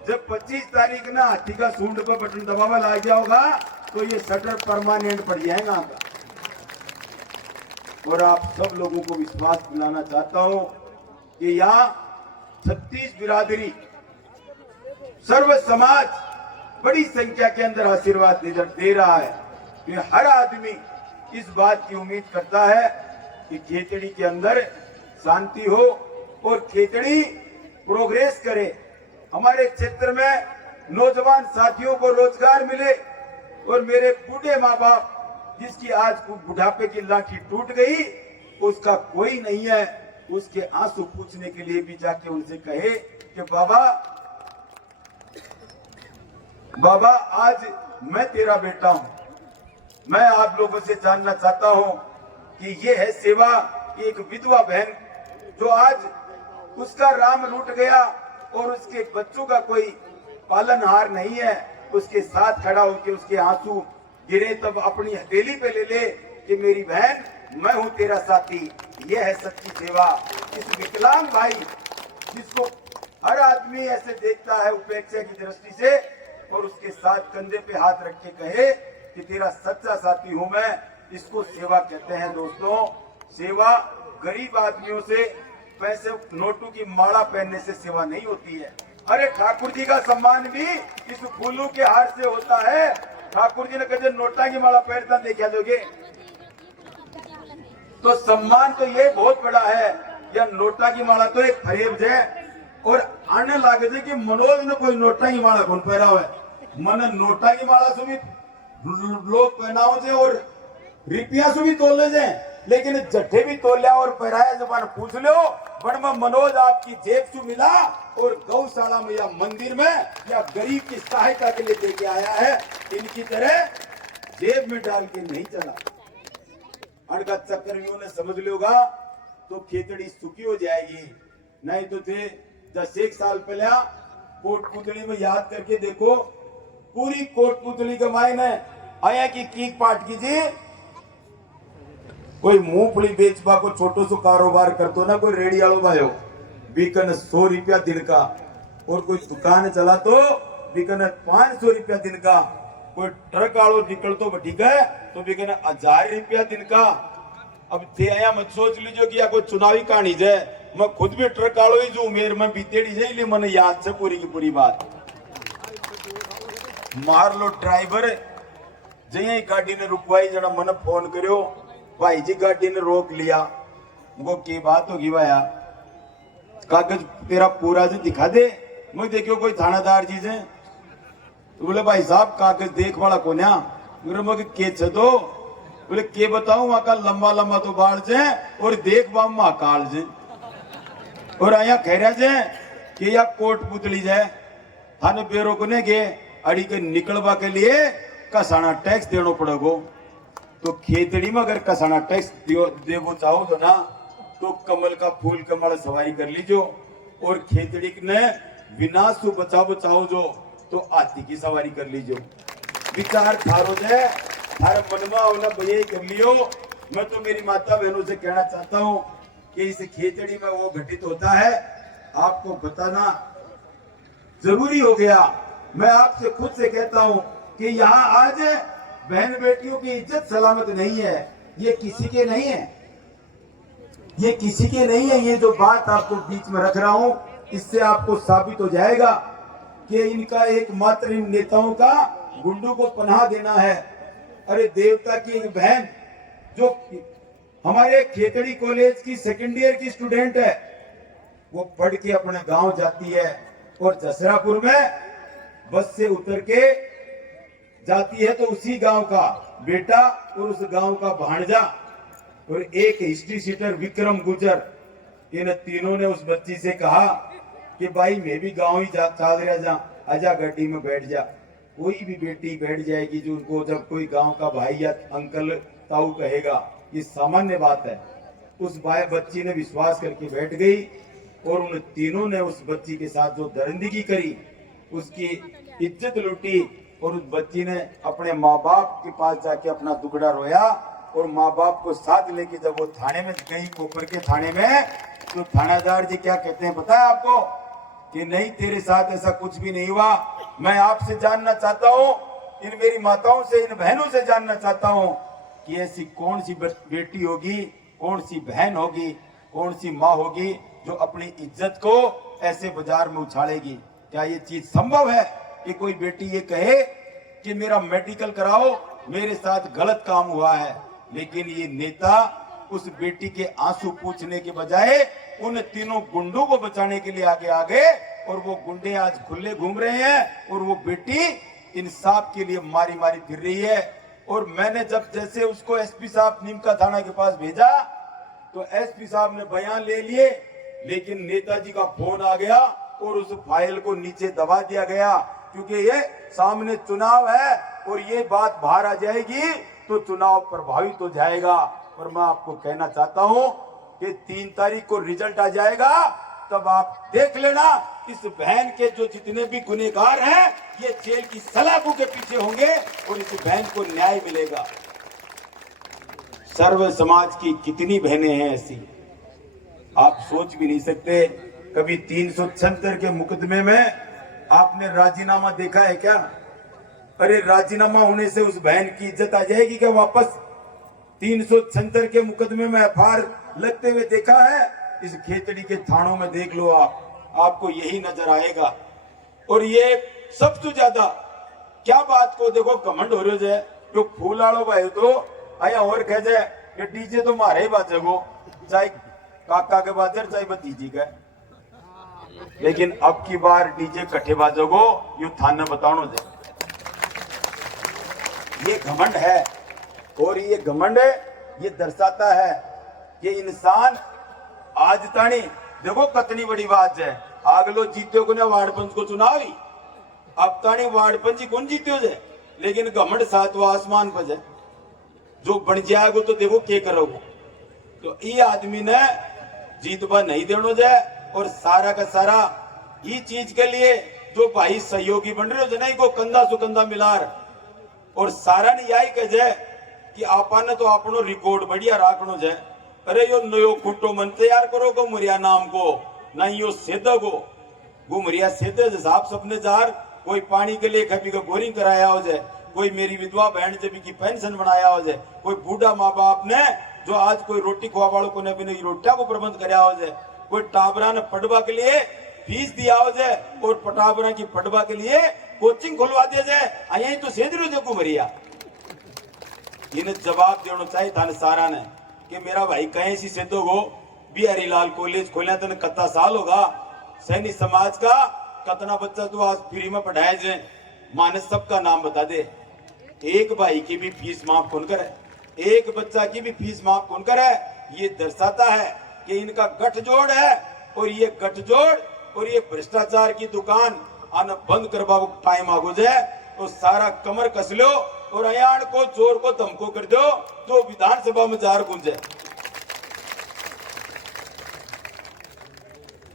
जब 25 तारीख ना हाथी का सूंड पर बटन दबावा लग गया होगा तो ये शटर परमानेंट पड़ जाएगा आपका। और आप सब लोगों को विश्वास दिलाना चाहता हूं कि यहाँ 36 बिरादरी सर्व समाज बड़ी संख्या के अंदर आशीर्वाद दे रहा है। तो हर आदमी इस बात की उम्मीद करता है कि खेतड़ी के अंदर शांति हो और खेतड़ी प्रोग्रेस करे। हमारे क्षेत्र में नौजवान साथियों को रोजगार मिले और मेरे बूढ़े माँ बाप जिसकी आज बुढ़ापे की लाठी टूट गई, उसका कोई नहीं है, उसके आंसू पूछने के लिए भी जाके उनसे कहे कि बाबा आज मैं तेरा बेटा हूं। मैं आप लोगों से जानना चाहता हूं कि ये है सेवा कि एक विधवा बहन जो आज उसका राम लूट गया और उसके बच्चों का कोई पालनहार नहीं है, उसके साथ खड़ा होकर उसके आंसू गिरे तब अपनी हथेली पे ले ले कि मेरी बहन मैं हूं तेरा साथी। यह है सच्ची सेवा। इस विकलांग भाई जिसको हर आदमी ऐसे देखता है उपेक्षा की दृष्टि से और उसके साथ कंधे पे हाथ रख के कहे कि तेरा सच्चा साथी हूं मैं, इसको सेवा कहते हैं। दोस्तों, सेवा गरीब आदमियों से पैसे नोटों की माला पहनने से सेवा नहीं होती है। अरे ठाकुर जी का सम्मान भी इस फूलों के हार से होता है। ठाकुर जी ने कहे नोटा की माला पहनता देखा दोगे, तो सम्मान तो ये बहुत बड़ा है। या नोटा की माला तो एक फरेब है और आने लगे कि मनोज ने कोई नोटा की माला कौन पहना हुआ है। मन नोटा की माला से भी लोग पहनाओ से और रुपया से भी तोले से, लेकिन जट्ठे भी तोलिया और पहराया जबान पूछ लो बड़ में मनोज आपकी जेब से मिला और गौशाला में या मंदिर में या गरीब की सहायता के लिए देके आया है। इनकी तरह जेब में डाल के नहीं चला। अड़का चक्रव्यूह ने समझ लोगा तो खेतड़ी सुखी हो जाएगी। नहीं तो थे 10 साल पहले कोटपुतली में याद करके देखो, पूरी कोटपुतली के मायने आया की कीक पाट कीजिए। कोई मूंगफली बेचबा को छोटो सो कारोबार करतो ना, कोई रेडी वालों भाई बिकन 100 रुपया दिन का, और कोई दुकान चला तो बिकन 500 रुपया दिन का, कोई ट्रक वालों निकल तो ठीक है तो बिकन 1000 रुपया दिन का। अब थे आया मत सोच लीजिए कि या कोई चुनावी कहानी है। मैं खुद भी ट्रक वालों ही जो मेर में बीतेड़ी है, इसलिए मैंने याद से पूरी की पूरी बात मार लो। ड्राइवर जही गाड़ी ने रुकवाई जना मन फोन करो, भाई जी गाड़ी ने रोक लिया। वो की बात होगी भाया, कागज तेरा पूरा जी दिखा दे। मैं देखियो कोई थानादार जी से तो बोले भाई साहब कागज देख वाला को ना, के दो। बोले के बताऊं, वहां का लंबा लंबा तो बाल से और देख बा महाकाल से और आया खैरा से कि या कोटपुतली से थाने बेरो को ने गे अड़ी के निकलवा के लिए कसाना टैक्स देना पड़ेगो। तो खेतड़ी में अगर कसाना टैक्स देवो चाहो तो ना, तो कमल का फूल कमल सवारी कर लीजो, और खेतड़ी ने विनाश से बचाओ चाहो जो तो हाथी की सवारी कर लीजो। विचार थारो है, थारे मन में होना भैया कर लियो। मैं तो मेरी माता बहनों से कहना चाहता हूँ कि इस खेतड़ी में वो घटित होता है, आपको बताना जरूरी हो गया। मैं आपसे खुद से कहता हूँ कि यहाँ आज बहन बेटियों की इज्जत सलामत नहीं है। ये किसी के नहीं है, ये किसी के नहीं है। ये जो बात आपको बीच में रख रहा हूं, इससे आपको साबित हो जाएगा कि इनका एकमात्र इन नेताओं का गुंडों को पनाह देना है। अरे देवता की एक बहन जो हमारे खेतड़ी कॉलेज की सेकेंड ईयर की स्टूडेंट है, वो पढ़ के अपने गांव जाती है और जसरापुर में बस से उतर के जाती है तो उसी गांव का बेटा और उस गांव का भांजा और एक हिस्ट्री सीटर विक्रम गुजर, इन तीनों ने उस बच्ची से कहा कि भाई मैं भी गांव ही चल रहा जा, आजा गाड़ी में बैठ जा। कोई भी बेटी बैठ जाएगी जो उनको जब कोई गांव का भाई या अंकल ताऊ कहेगा, ये सामान्य बात है। उस बच्ची ने विश्वास करके बैठ गई और उन तीनों ने उस बच्ची के साथ जो दरिंदगी करी, उसकी इज्जत लूटी, और उस बच्ची ने अपने माँ बाप के पास जाके अपना दुखड़ा रोया और माँ बाप को साथ लेके जब वो थाने में गई, कोपर के थाने में, तो थानादार जी क्या कहते हैं पता है आपको कि नहीं तेरे साथ ऐसा कुछ भी नहीं हुआ। मैं आपसे जानना चाहता हूँ, इन मेरी माताओं से, इन बहनों से जानना चाहता हूँ कि ऐसी कौन सी बेटी होगी, कौन सी बहन होगी, कौन सी माँ होगी जो अपनी इज्जत को ऐसे बाजार में उछालेगी। क्या ये चीज संभव है कि कोई बेटी ये कहे कि मेरा मेडिकल कराओ, मेरे साथ गलत काम हुआ है? लेकिन ये नेता उस बेटी के आंसू पूछने के बजाय उन तीनों गुंडों को बचाने के लिए आगे और वो गुंडे आज खुले घूम रहे हैं और वो बेटी इंसाफ के लिए मारी मारी फिर रही है। और मैंने जब जैसे उसको एसपी साहब नीमका थाना के पास भेजा तो एसपी साहब ने बयान ले लिए, लेकिन नेताजी का फोन आ गया और उस फाइल को नीचे दबा दिया गया, क्योंकि ये सामने चुनाव है और ये बात बाहर आ जाएगी तो चुनाव प्रभावित हो जाएगा। और मैं आपको कहना चाहता हूं कि 3 तारीख को रिजल्ट आ जाएगा, तब आप देख लेना इस बहन के जो जितने भी गुनहगार हैं ये जेल की सलाखों के पीछे होंगे और इस बहन को न्याय मिलेगा। सर्व समाज की कितनी बहनें हैं ऐसी, आप सोच भी नहीं सकते। कभी 376 के मुकदमे में आपने राजीनामा देखा है क्या? अरे राजीनामा होने से उस बहन की इज्जत आ जाएगी क्या वापस? 376 के मुकदमे में एफआईआर लगते हुए देखा है? इस खेतड़ी के थानों में देख लो आपको यही नजर आएगा। और ये सबसे ज्यादा क्या बात को देखो घमंड हो रहे है, जो फूल आलो भाई तो आया और कह जाए कि डीजे तो मारे ही बाजेगो, चाहे काका के बाजे चाहे भतीजी का, लेकिन अब की बार डीजे कट्ठे बाजेगो यू थाने बताओ दे। ये घमंड है और ये घमंड ये दर्शाता है कि इंसान आज तानी देखो कितनी बड़ी बात है। आगलो जीत्यो को वार्ड पंच को चुनाव ही, अब तानी वार्ड पंच कौन जीत्यो जे, लेकिन घमंड सातवां आसमान पर है। जो बन जाएगो तो देखो क्या करोगे। तो ये आदमी ने जीतबा नहीं देनो जाए और सारा का सारा ये चीज के लिए जो भाई सहयोगी बन रहे हो जना को कंधा सुकंधा मिलार और सारा ने यही कह जाए कि आपा ने तो अपनो रिकॉर्ड बढ़िया राखनो जाए। अरे यो नयो खुट्टो मन तैयार करो गुमरिया नाम को, नहीं यो सेदा को गुमरिया सेदे साहब सपने जार कोई पानी के लिए कभी का बोरिंग कराया हो जाए, कोई मेरी विधवा बहन जब की पेंशन बनाया हो जाए, कोई बूढ़ा माँ बाप ने जो आज कोई रोटी खुआ वालों को ने भी नहीं रोटिया को प्रबंध कराया हो जाए, कोई टाबरा ने पटवा के लिए फीस दिया हो जाए और पटाबरा की पटवा के लिए कोचिंग खुलवा दिया जाए। यही तो सेज रो गुमरिया इन्हें जवाब देना चाहिए था सारा ने कि मेरा भाई कहीं सी सेदो गो बिहारी लाल कॉलेज खोलिया तने कत्ता साल होगा, सैनी समाज का कतना बच्चा तो आज फ्री में पढ़ाया जाए, माने सबका नाम बता दे। एक भाई की भी फीस माफ कौन करे, एक बच्चा की भी फीस माफ कौन करे। ये दर्शाता है कि इनका गठजोड़ है और ये गठजोड़ और ये भ्रष्टाचार की दुकान आना बंद करवा टाइम आगो जाए तो सारा कमर कस लो और अयान को जोर को धमको कर दो तो विधानसभा में जार गूंजे।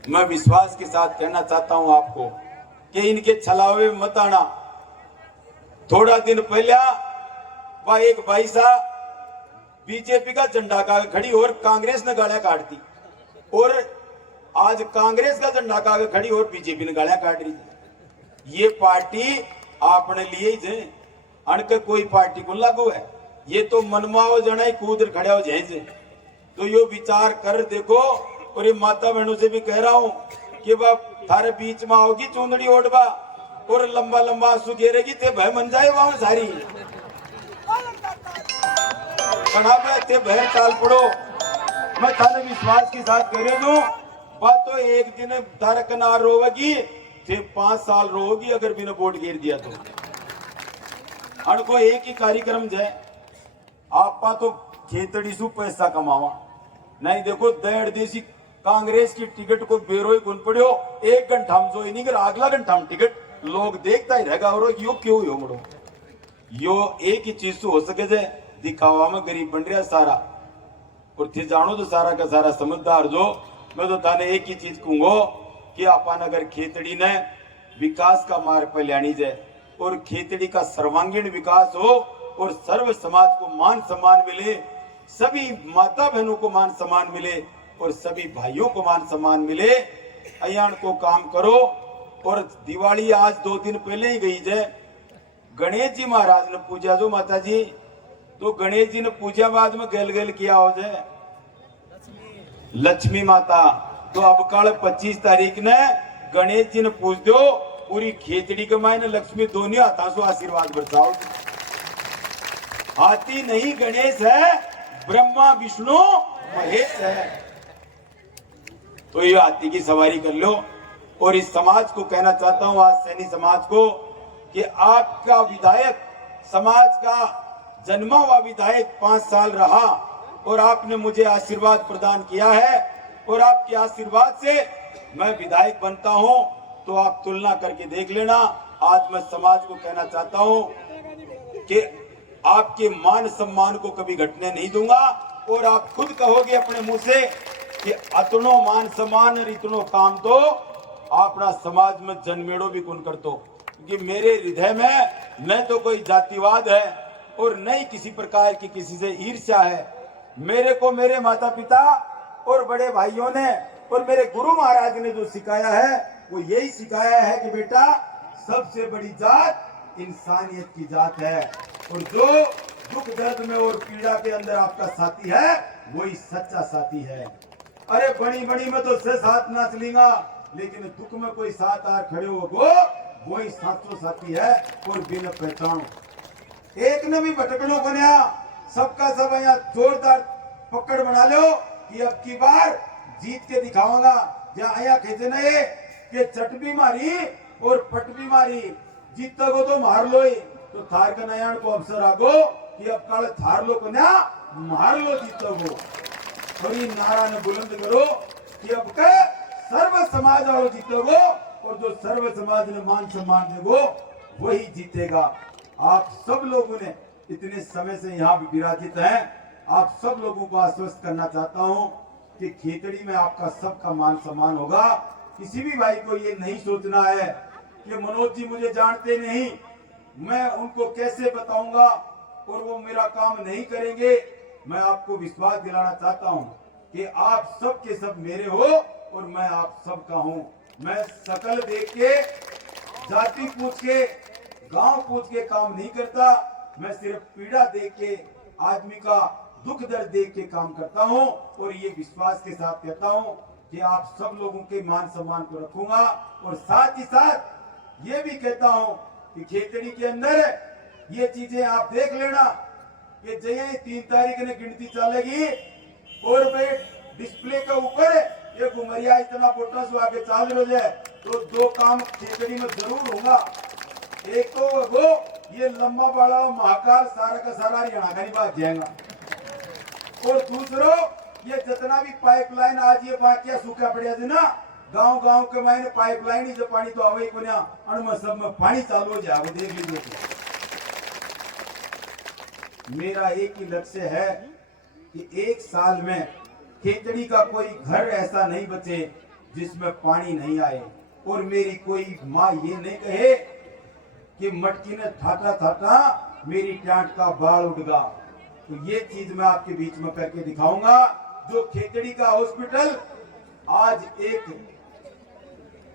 मैं विश्वास के साथ कहना चाहता हूं आपको कि इनके छलावे मत आना। थोड़ा दिन पहले वह एक भाई साहब बीजेपी का झंडा का खड़ी और कांग्रेस ने गालियां काट दी और आज कांग्रेस का झंडा का खड़ी और बीजेपी ने गालियां काट रही। ये पार्टी आपने लिए ही जे अणके कोई पार्टी को लागू है, ये तो मनमाओ जना ही कूद खड़ा हो जाए। तो यो विचार कर देखो। और ये माता बहनों से भी कह रहा हूं कि वह थारे बीच में आओगी चूंदड़ी ओढ़वा और लंबा लंबा आंसू घेरेगी ते भय मन जाए वहां सारी ते भय चाल पड़ो। मैं थाने विश्वास के साथ कह रही हूं बात तो एक दिन तारक ना रोवेगी थे 5 साल रोगी अगर बिना वोट घेर दिया तो। अणको एक ही कार्यक्रम जाए आपा तो खेतड़ी सु पैसा कमावा नहीं। देखो देड़ देसी कांग्रेस की टिकट को बेरोई गुन पड़ो 1 घंटा हम जो नहीं कर अगला घंटा हम टिकट लोग देखता ही रहेगा। और यो क्यों हो मुड़ो यो एक ही चीज तो हो सके जाए दिखावा में गरीब बन रहा सारा। और थे जानो तो सारा का सारा समझदार जो मैं तो थाने एक ही चीज कहूंगो कि अपन अगर खेतड़ी ने विकास का मार्ग पर लानी जाए और खेतड़ी का सर्वांगीण विकास हो और सर्व समाज को मान सम्मान मिले, सभी माता बहनों को मान सम्मान मिले और सभी भाइयों को मान सम्मान मिले, अयान को काम करो। और दिवाली आज 2 दिन पहले ही गई है, गणेश जी महाराज ने पूजा जो माता जी, तो गणेश जी ने पूजा बाद में गल गल किया हो जाए लक्ष्मी माता। तो अब कल 25 तारीख ने गणेश जी ने पूछ दो पूरी खेतड़ी के मायने लक्ष्मी दोनों हाथों से आशीर्वाद बरसाओ। हाथी नहीं गणेश है, ब्रह्मा विष्णु महेश है। तो ये हाथी की सवारी कर लो और इस समाज को कहना चाहता हूं, आज सैनी समाज को, कि आपका विधायक समाज का जन्मा हुआ विधायक 5 साल रहा और आपने मुझे आशीर्वाद प्रदान किया है और आपके आशीर्वाद से मैं विधायक बनता हूं। तो आप तुलना करके देख लेना। आज मैं समाज को कहना चाहता हूं कि आपके मान सम्मान को कभी घटने नहीं दूंगा और आप खुद कहोगे अपने मुंह से कि अतनो मान सम्मान और इतनो काम तो अपना समाज में जन्मेड़ो भी कौन कर दो। क्योंकि मेरे हृदय में न तो कोई जातिवाद है और न ही किसी प्रकार की किसी से ईर्ष्या है। मेरे को मेरे माता पिता और बड़े भाइयों ने और मेरे गुरु महाराज ने जो सिखाया है वो यही सिखाया है कि बेटा सबसे बड़ी जात इंसानियत की जात है और जो दुख दर्द में और पीड़ा के अंदर आपका साथी है वही सच्चा साथी है। अरे बड़ी बड़ी में तो से साथ नाच लेगा, लेकिन दुख में कोई साथ आ खड़े हो वही साचो साथी है और बिना पहचान। एक ने भी भटकड़ों बना, सबका सब यहाँ जोरदार पकड़ बना लो कि अब की बार जीत के दिखाऊंगा। जहाँ आया खेचे न ये कि चट भी मारी और पट भी मारी, जीतोगो तो मार लो ही। तो थार का नयाण को अवसर आगो कि अब कल थार लो को ना मार लो जीतोगो। और ये नारा ने बुलंद करो कि अब के सर्व समाज आओ जीतोगो और जो सर्व समाज ने मान सम्मान देगो वही जीतेगा। आप सब लोगों ने इतने समय से यहाँ भी विराजित हैं, आप सब लोगों को आश्वस्त करना चाहता हूँ कि खेतड़ी में आपका सबका मान सम्मान होगा। किसी भी भाई को ये नहीं सोचना है कि मनोज जी मुझे जानते नहीं, मैं उनको कैसे बताऊंगा और वो मेरा काम नहीं करेंगे। मैं आपको विश्वास दिलाना चाहता हूँ कि आप सब के सब मेरे हो और मैं आप सब का हूँ। मैं शकल देख के, जाति पूछ के, गांव पूछ के काम नहीं करता। मैं सिर्फ पीड़ा देख के, आदमी का दुख दर्द देख के काम करता हूं और ये विश्वास के साथ कहता हूं कि आप सब लोगों के मान सम्मान को रखूंगा। और साथ ही साथ ये भी कहता हूं कि खेतड़ी के अंदर ये चीजें आप देख लेना कि जय 3 तारीख ने गिनती चलेगी और वे डिस्प्ले के ऊपर ये घुमरिया इतना बोटा सो आगे चाल रहे है तो 2 काम खेतड़ी में जरूर होगा। एक तो वो ये लंबा बड़ा महाकाल सारा का सारा हरियाणा का नहीं बात जाएगा और दूसरो ये जितना भी पाइपलाइन आज ये बाकिया सूखा पड़िया ना गांव गांव के मायने पाइपलाइन ही जो पानी तो आवे को ना अणुमा सब में पानी चालू हो जाए देख लीजिए। मेरा एक ही लक्ष्य है कि 1 साल में खेतड़ी का कोई घर ऐसा नहीं बचे जिसमें पानी नहीं आए और मेरी कोई माँ ये नहीं कहे कि मटकी ने ठाटा ठाटा मेरी टांट का बाल उड़गा। तो ये चीज मैं आपके बीच में करके दिखाऊंगा। जो खेतड़ी का हॉस्पिटल आज एक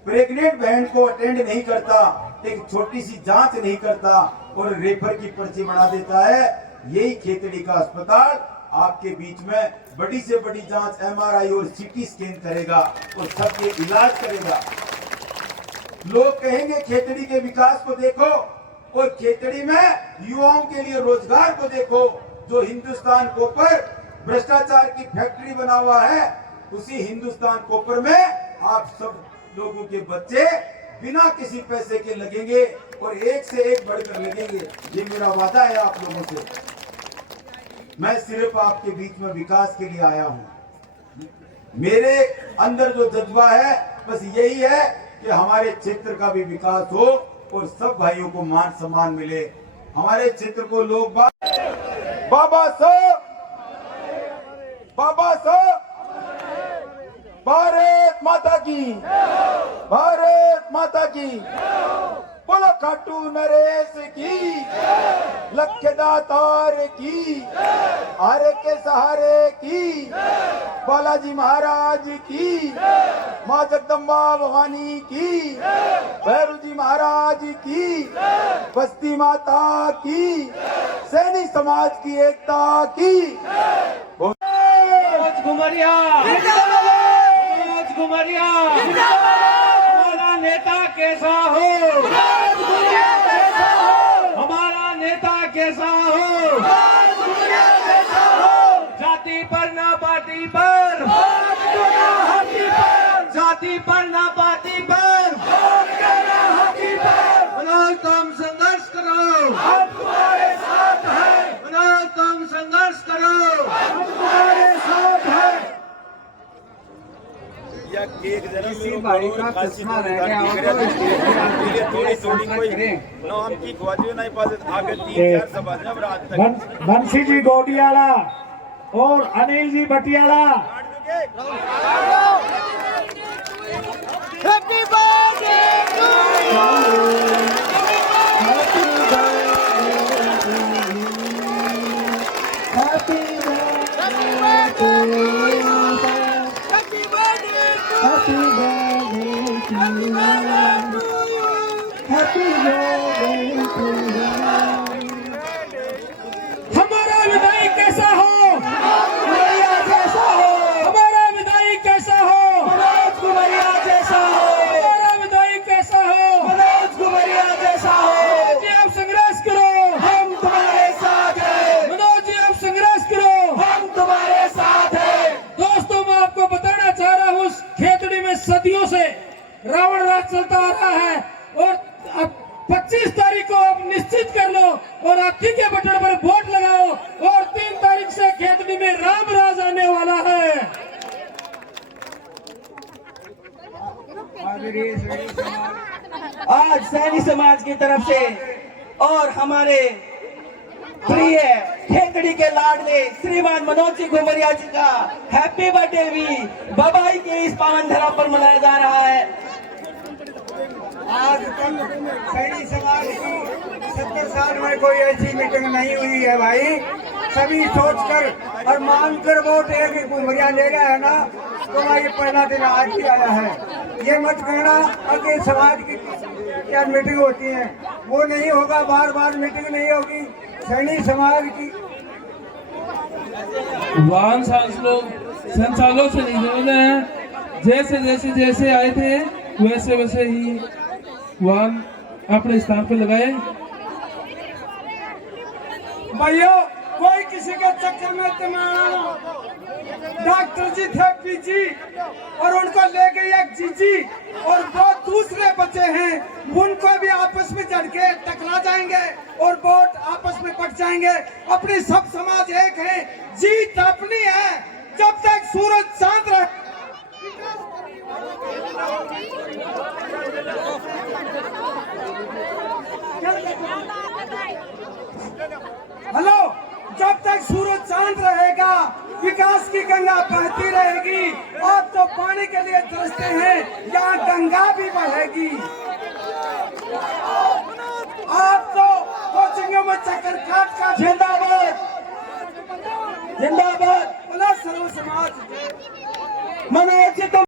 प्रेग्नेंट बहन को अटेंड नहीं करता, एक छोटी सी जांच नहीं करता और रेफर की पर्ची बना देता है, यही खेतड़ी का अस्पताल आपके बीच में बड़ी से बड़ी जांच MRI और CT स्कैन करेगा और सबके इलाज करेगा। लोग कहेंगे खेतड़ी के विकास को देखो और खेतड़ी में युवाओं के लिए रोजगार को देखो। जो हिंदुस्तान कोपर भ्रष्टाचार की फैक्ट्री बना हुआ है, उसी हिंदुस्तान कोपर में आप सब लोगों के बच्चे बिना किसी पैसे के लगेंगे और एक से एक बढ़कर लगेंगे। ये मेरा वादा है आप लोगों से। मैं सिर्फ आपके बीच में विकास के लिए आया हूँ। मेरे अंदर जो जज्बा है बस यही है कि हमारे क्षेत्र का भी विकास हो और सब भाइयों को मान सम्मान मिले। हमारे क्षेत्र को लोग बाबा साहब भारत माता की, भारत माता की, बोलो खाटू नरेश की, लक्ष्य दातार की, आरे के सहारे की, बालाजी महाराज की, माँ जगदम्बा भवानी की, भैरू जी महाराज की, बस्ती माता की, सैनी समाज की एकता की। घुमरिया घुमरिया हमारा नेता कैसा हो, हमारा नेता कैसा हो, जाति पर ना पार्टी पर, जाति पर ना पार्टी पर। किसी भाई का चश्मा रह गया हो तो बंसी जी गोटियाला और अनिल जी बटियाला। हमारा विधायक कैसा हो, कुमरिया जैसा हो, हमारा विधायक कैसा हो, मनोज कुमरिया जैसा हो, हमारा विधायक कैसा हो। मनोज कुमरिया जैसा हो। मनोज जी आप संघर्ष करो, हम तुम्हारे साथ हैं, मनोज जी आप संघर्ष करो। हम तुम्हारे साथ हैं। दोस्तों मैं आपको बताना चाह रहा हूँ, खेतड़ी में सदियों से रावण राज चलता आ रहा है और 25 तारीख को आप निश्चित कर लो और हाथी के बटन पर वोट लगाओ और 3 तारीख से खेतड़ी में राम राज आने वाला है। आज सैनी समाज की तरफ से और हमारे प्रिय खेतड़ी के लाडले श्रीमान मनोज जी घुमरिया जी का हैप्पी बर्थडे भी बबाई के इस पावन धरा पर मनाया जा रहा है। आज तक सैनी समाज की 70 साल में कोई ऐसी मीटिंग नहीं हुई है भाई। सभी सोचकर और मानकर वोट एक घुमरिया ले गया है ना, तो भाई पहला दिन आज ही आया है। ये मत कहना कि समाज की क्या मीटिंग होती है, वो नहीं होगा, बार बार मीटिंग नहीं होगी। सैनी समाज की वाहन संचालों से निकले हैं, जैसे आए थे वैसे ही वाहन अपने स्थान पर लगाए। भाइयों कोई किसी के चक्कर में तमाम डॉक्टर जी थे पीजी और उनको ले गई एक जीजी और दो दूसरे बच्चे हैं, उनको भी आपस में जड़ के टकरा जाएंगे और वोट आपस में पट जाएंगे। अपनी सब समाज एक है, जीत अपनी है जब तक सूरज चांद रहे। हेलो, जब तक सूरज चांद रहेगा विकास की गंगा बहती रहेगी। आप तो पानी के लिए तरसते हैं, यहाँ गंगा भी बहेगी। आप तो कोचिंगों में चक्कर काट का जिंदाबाद जिंदाबाद बोला सर्व समाज। मनोज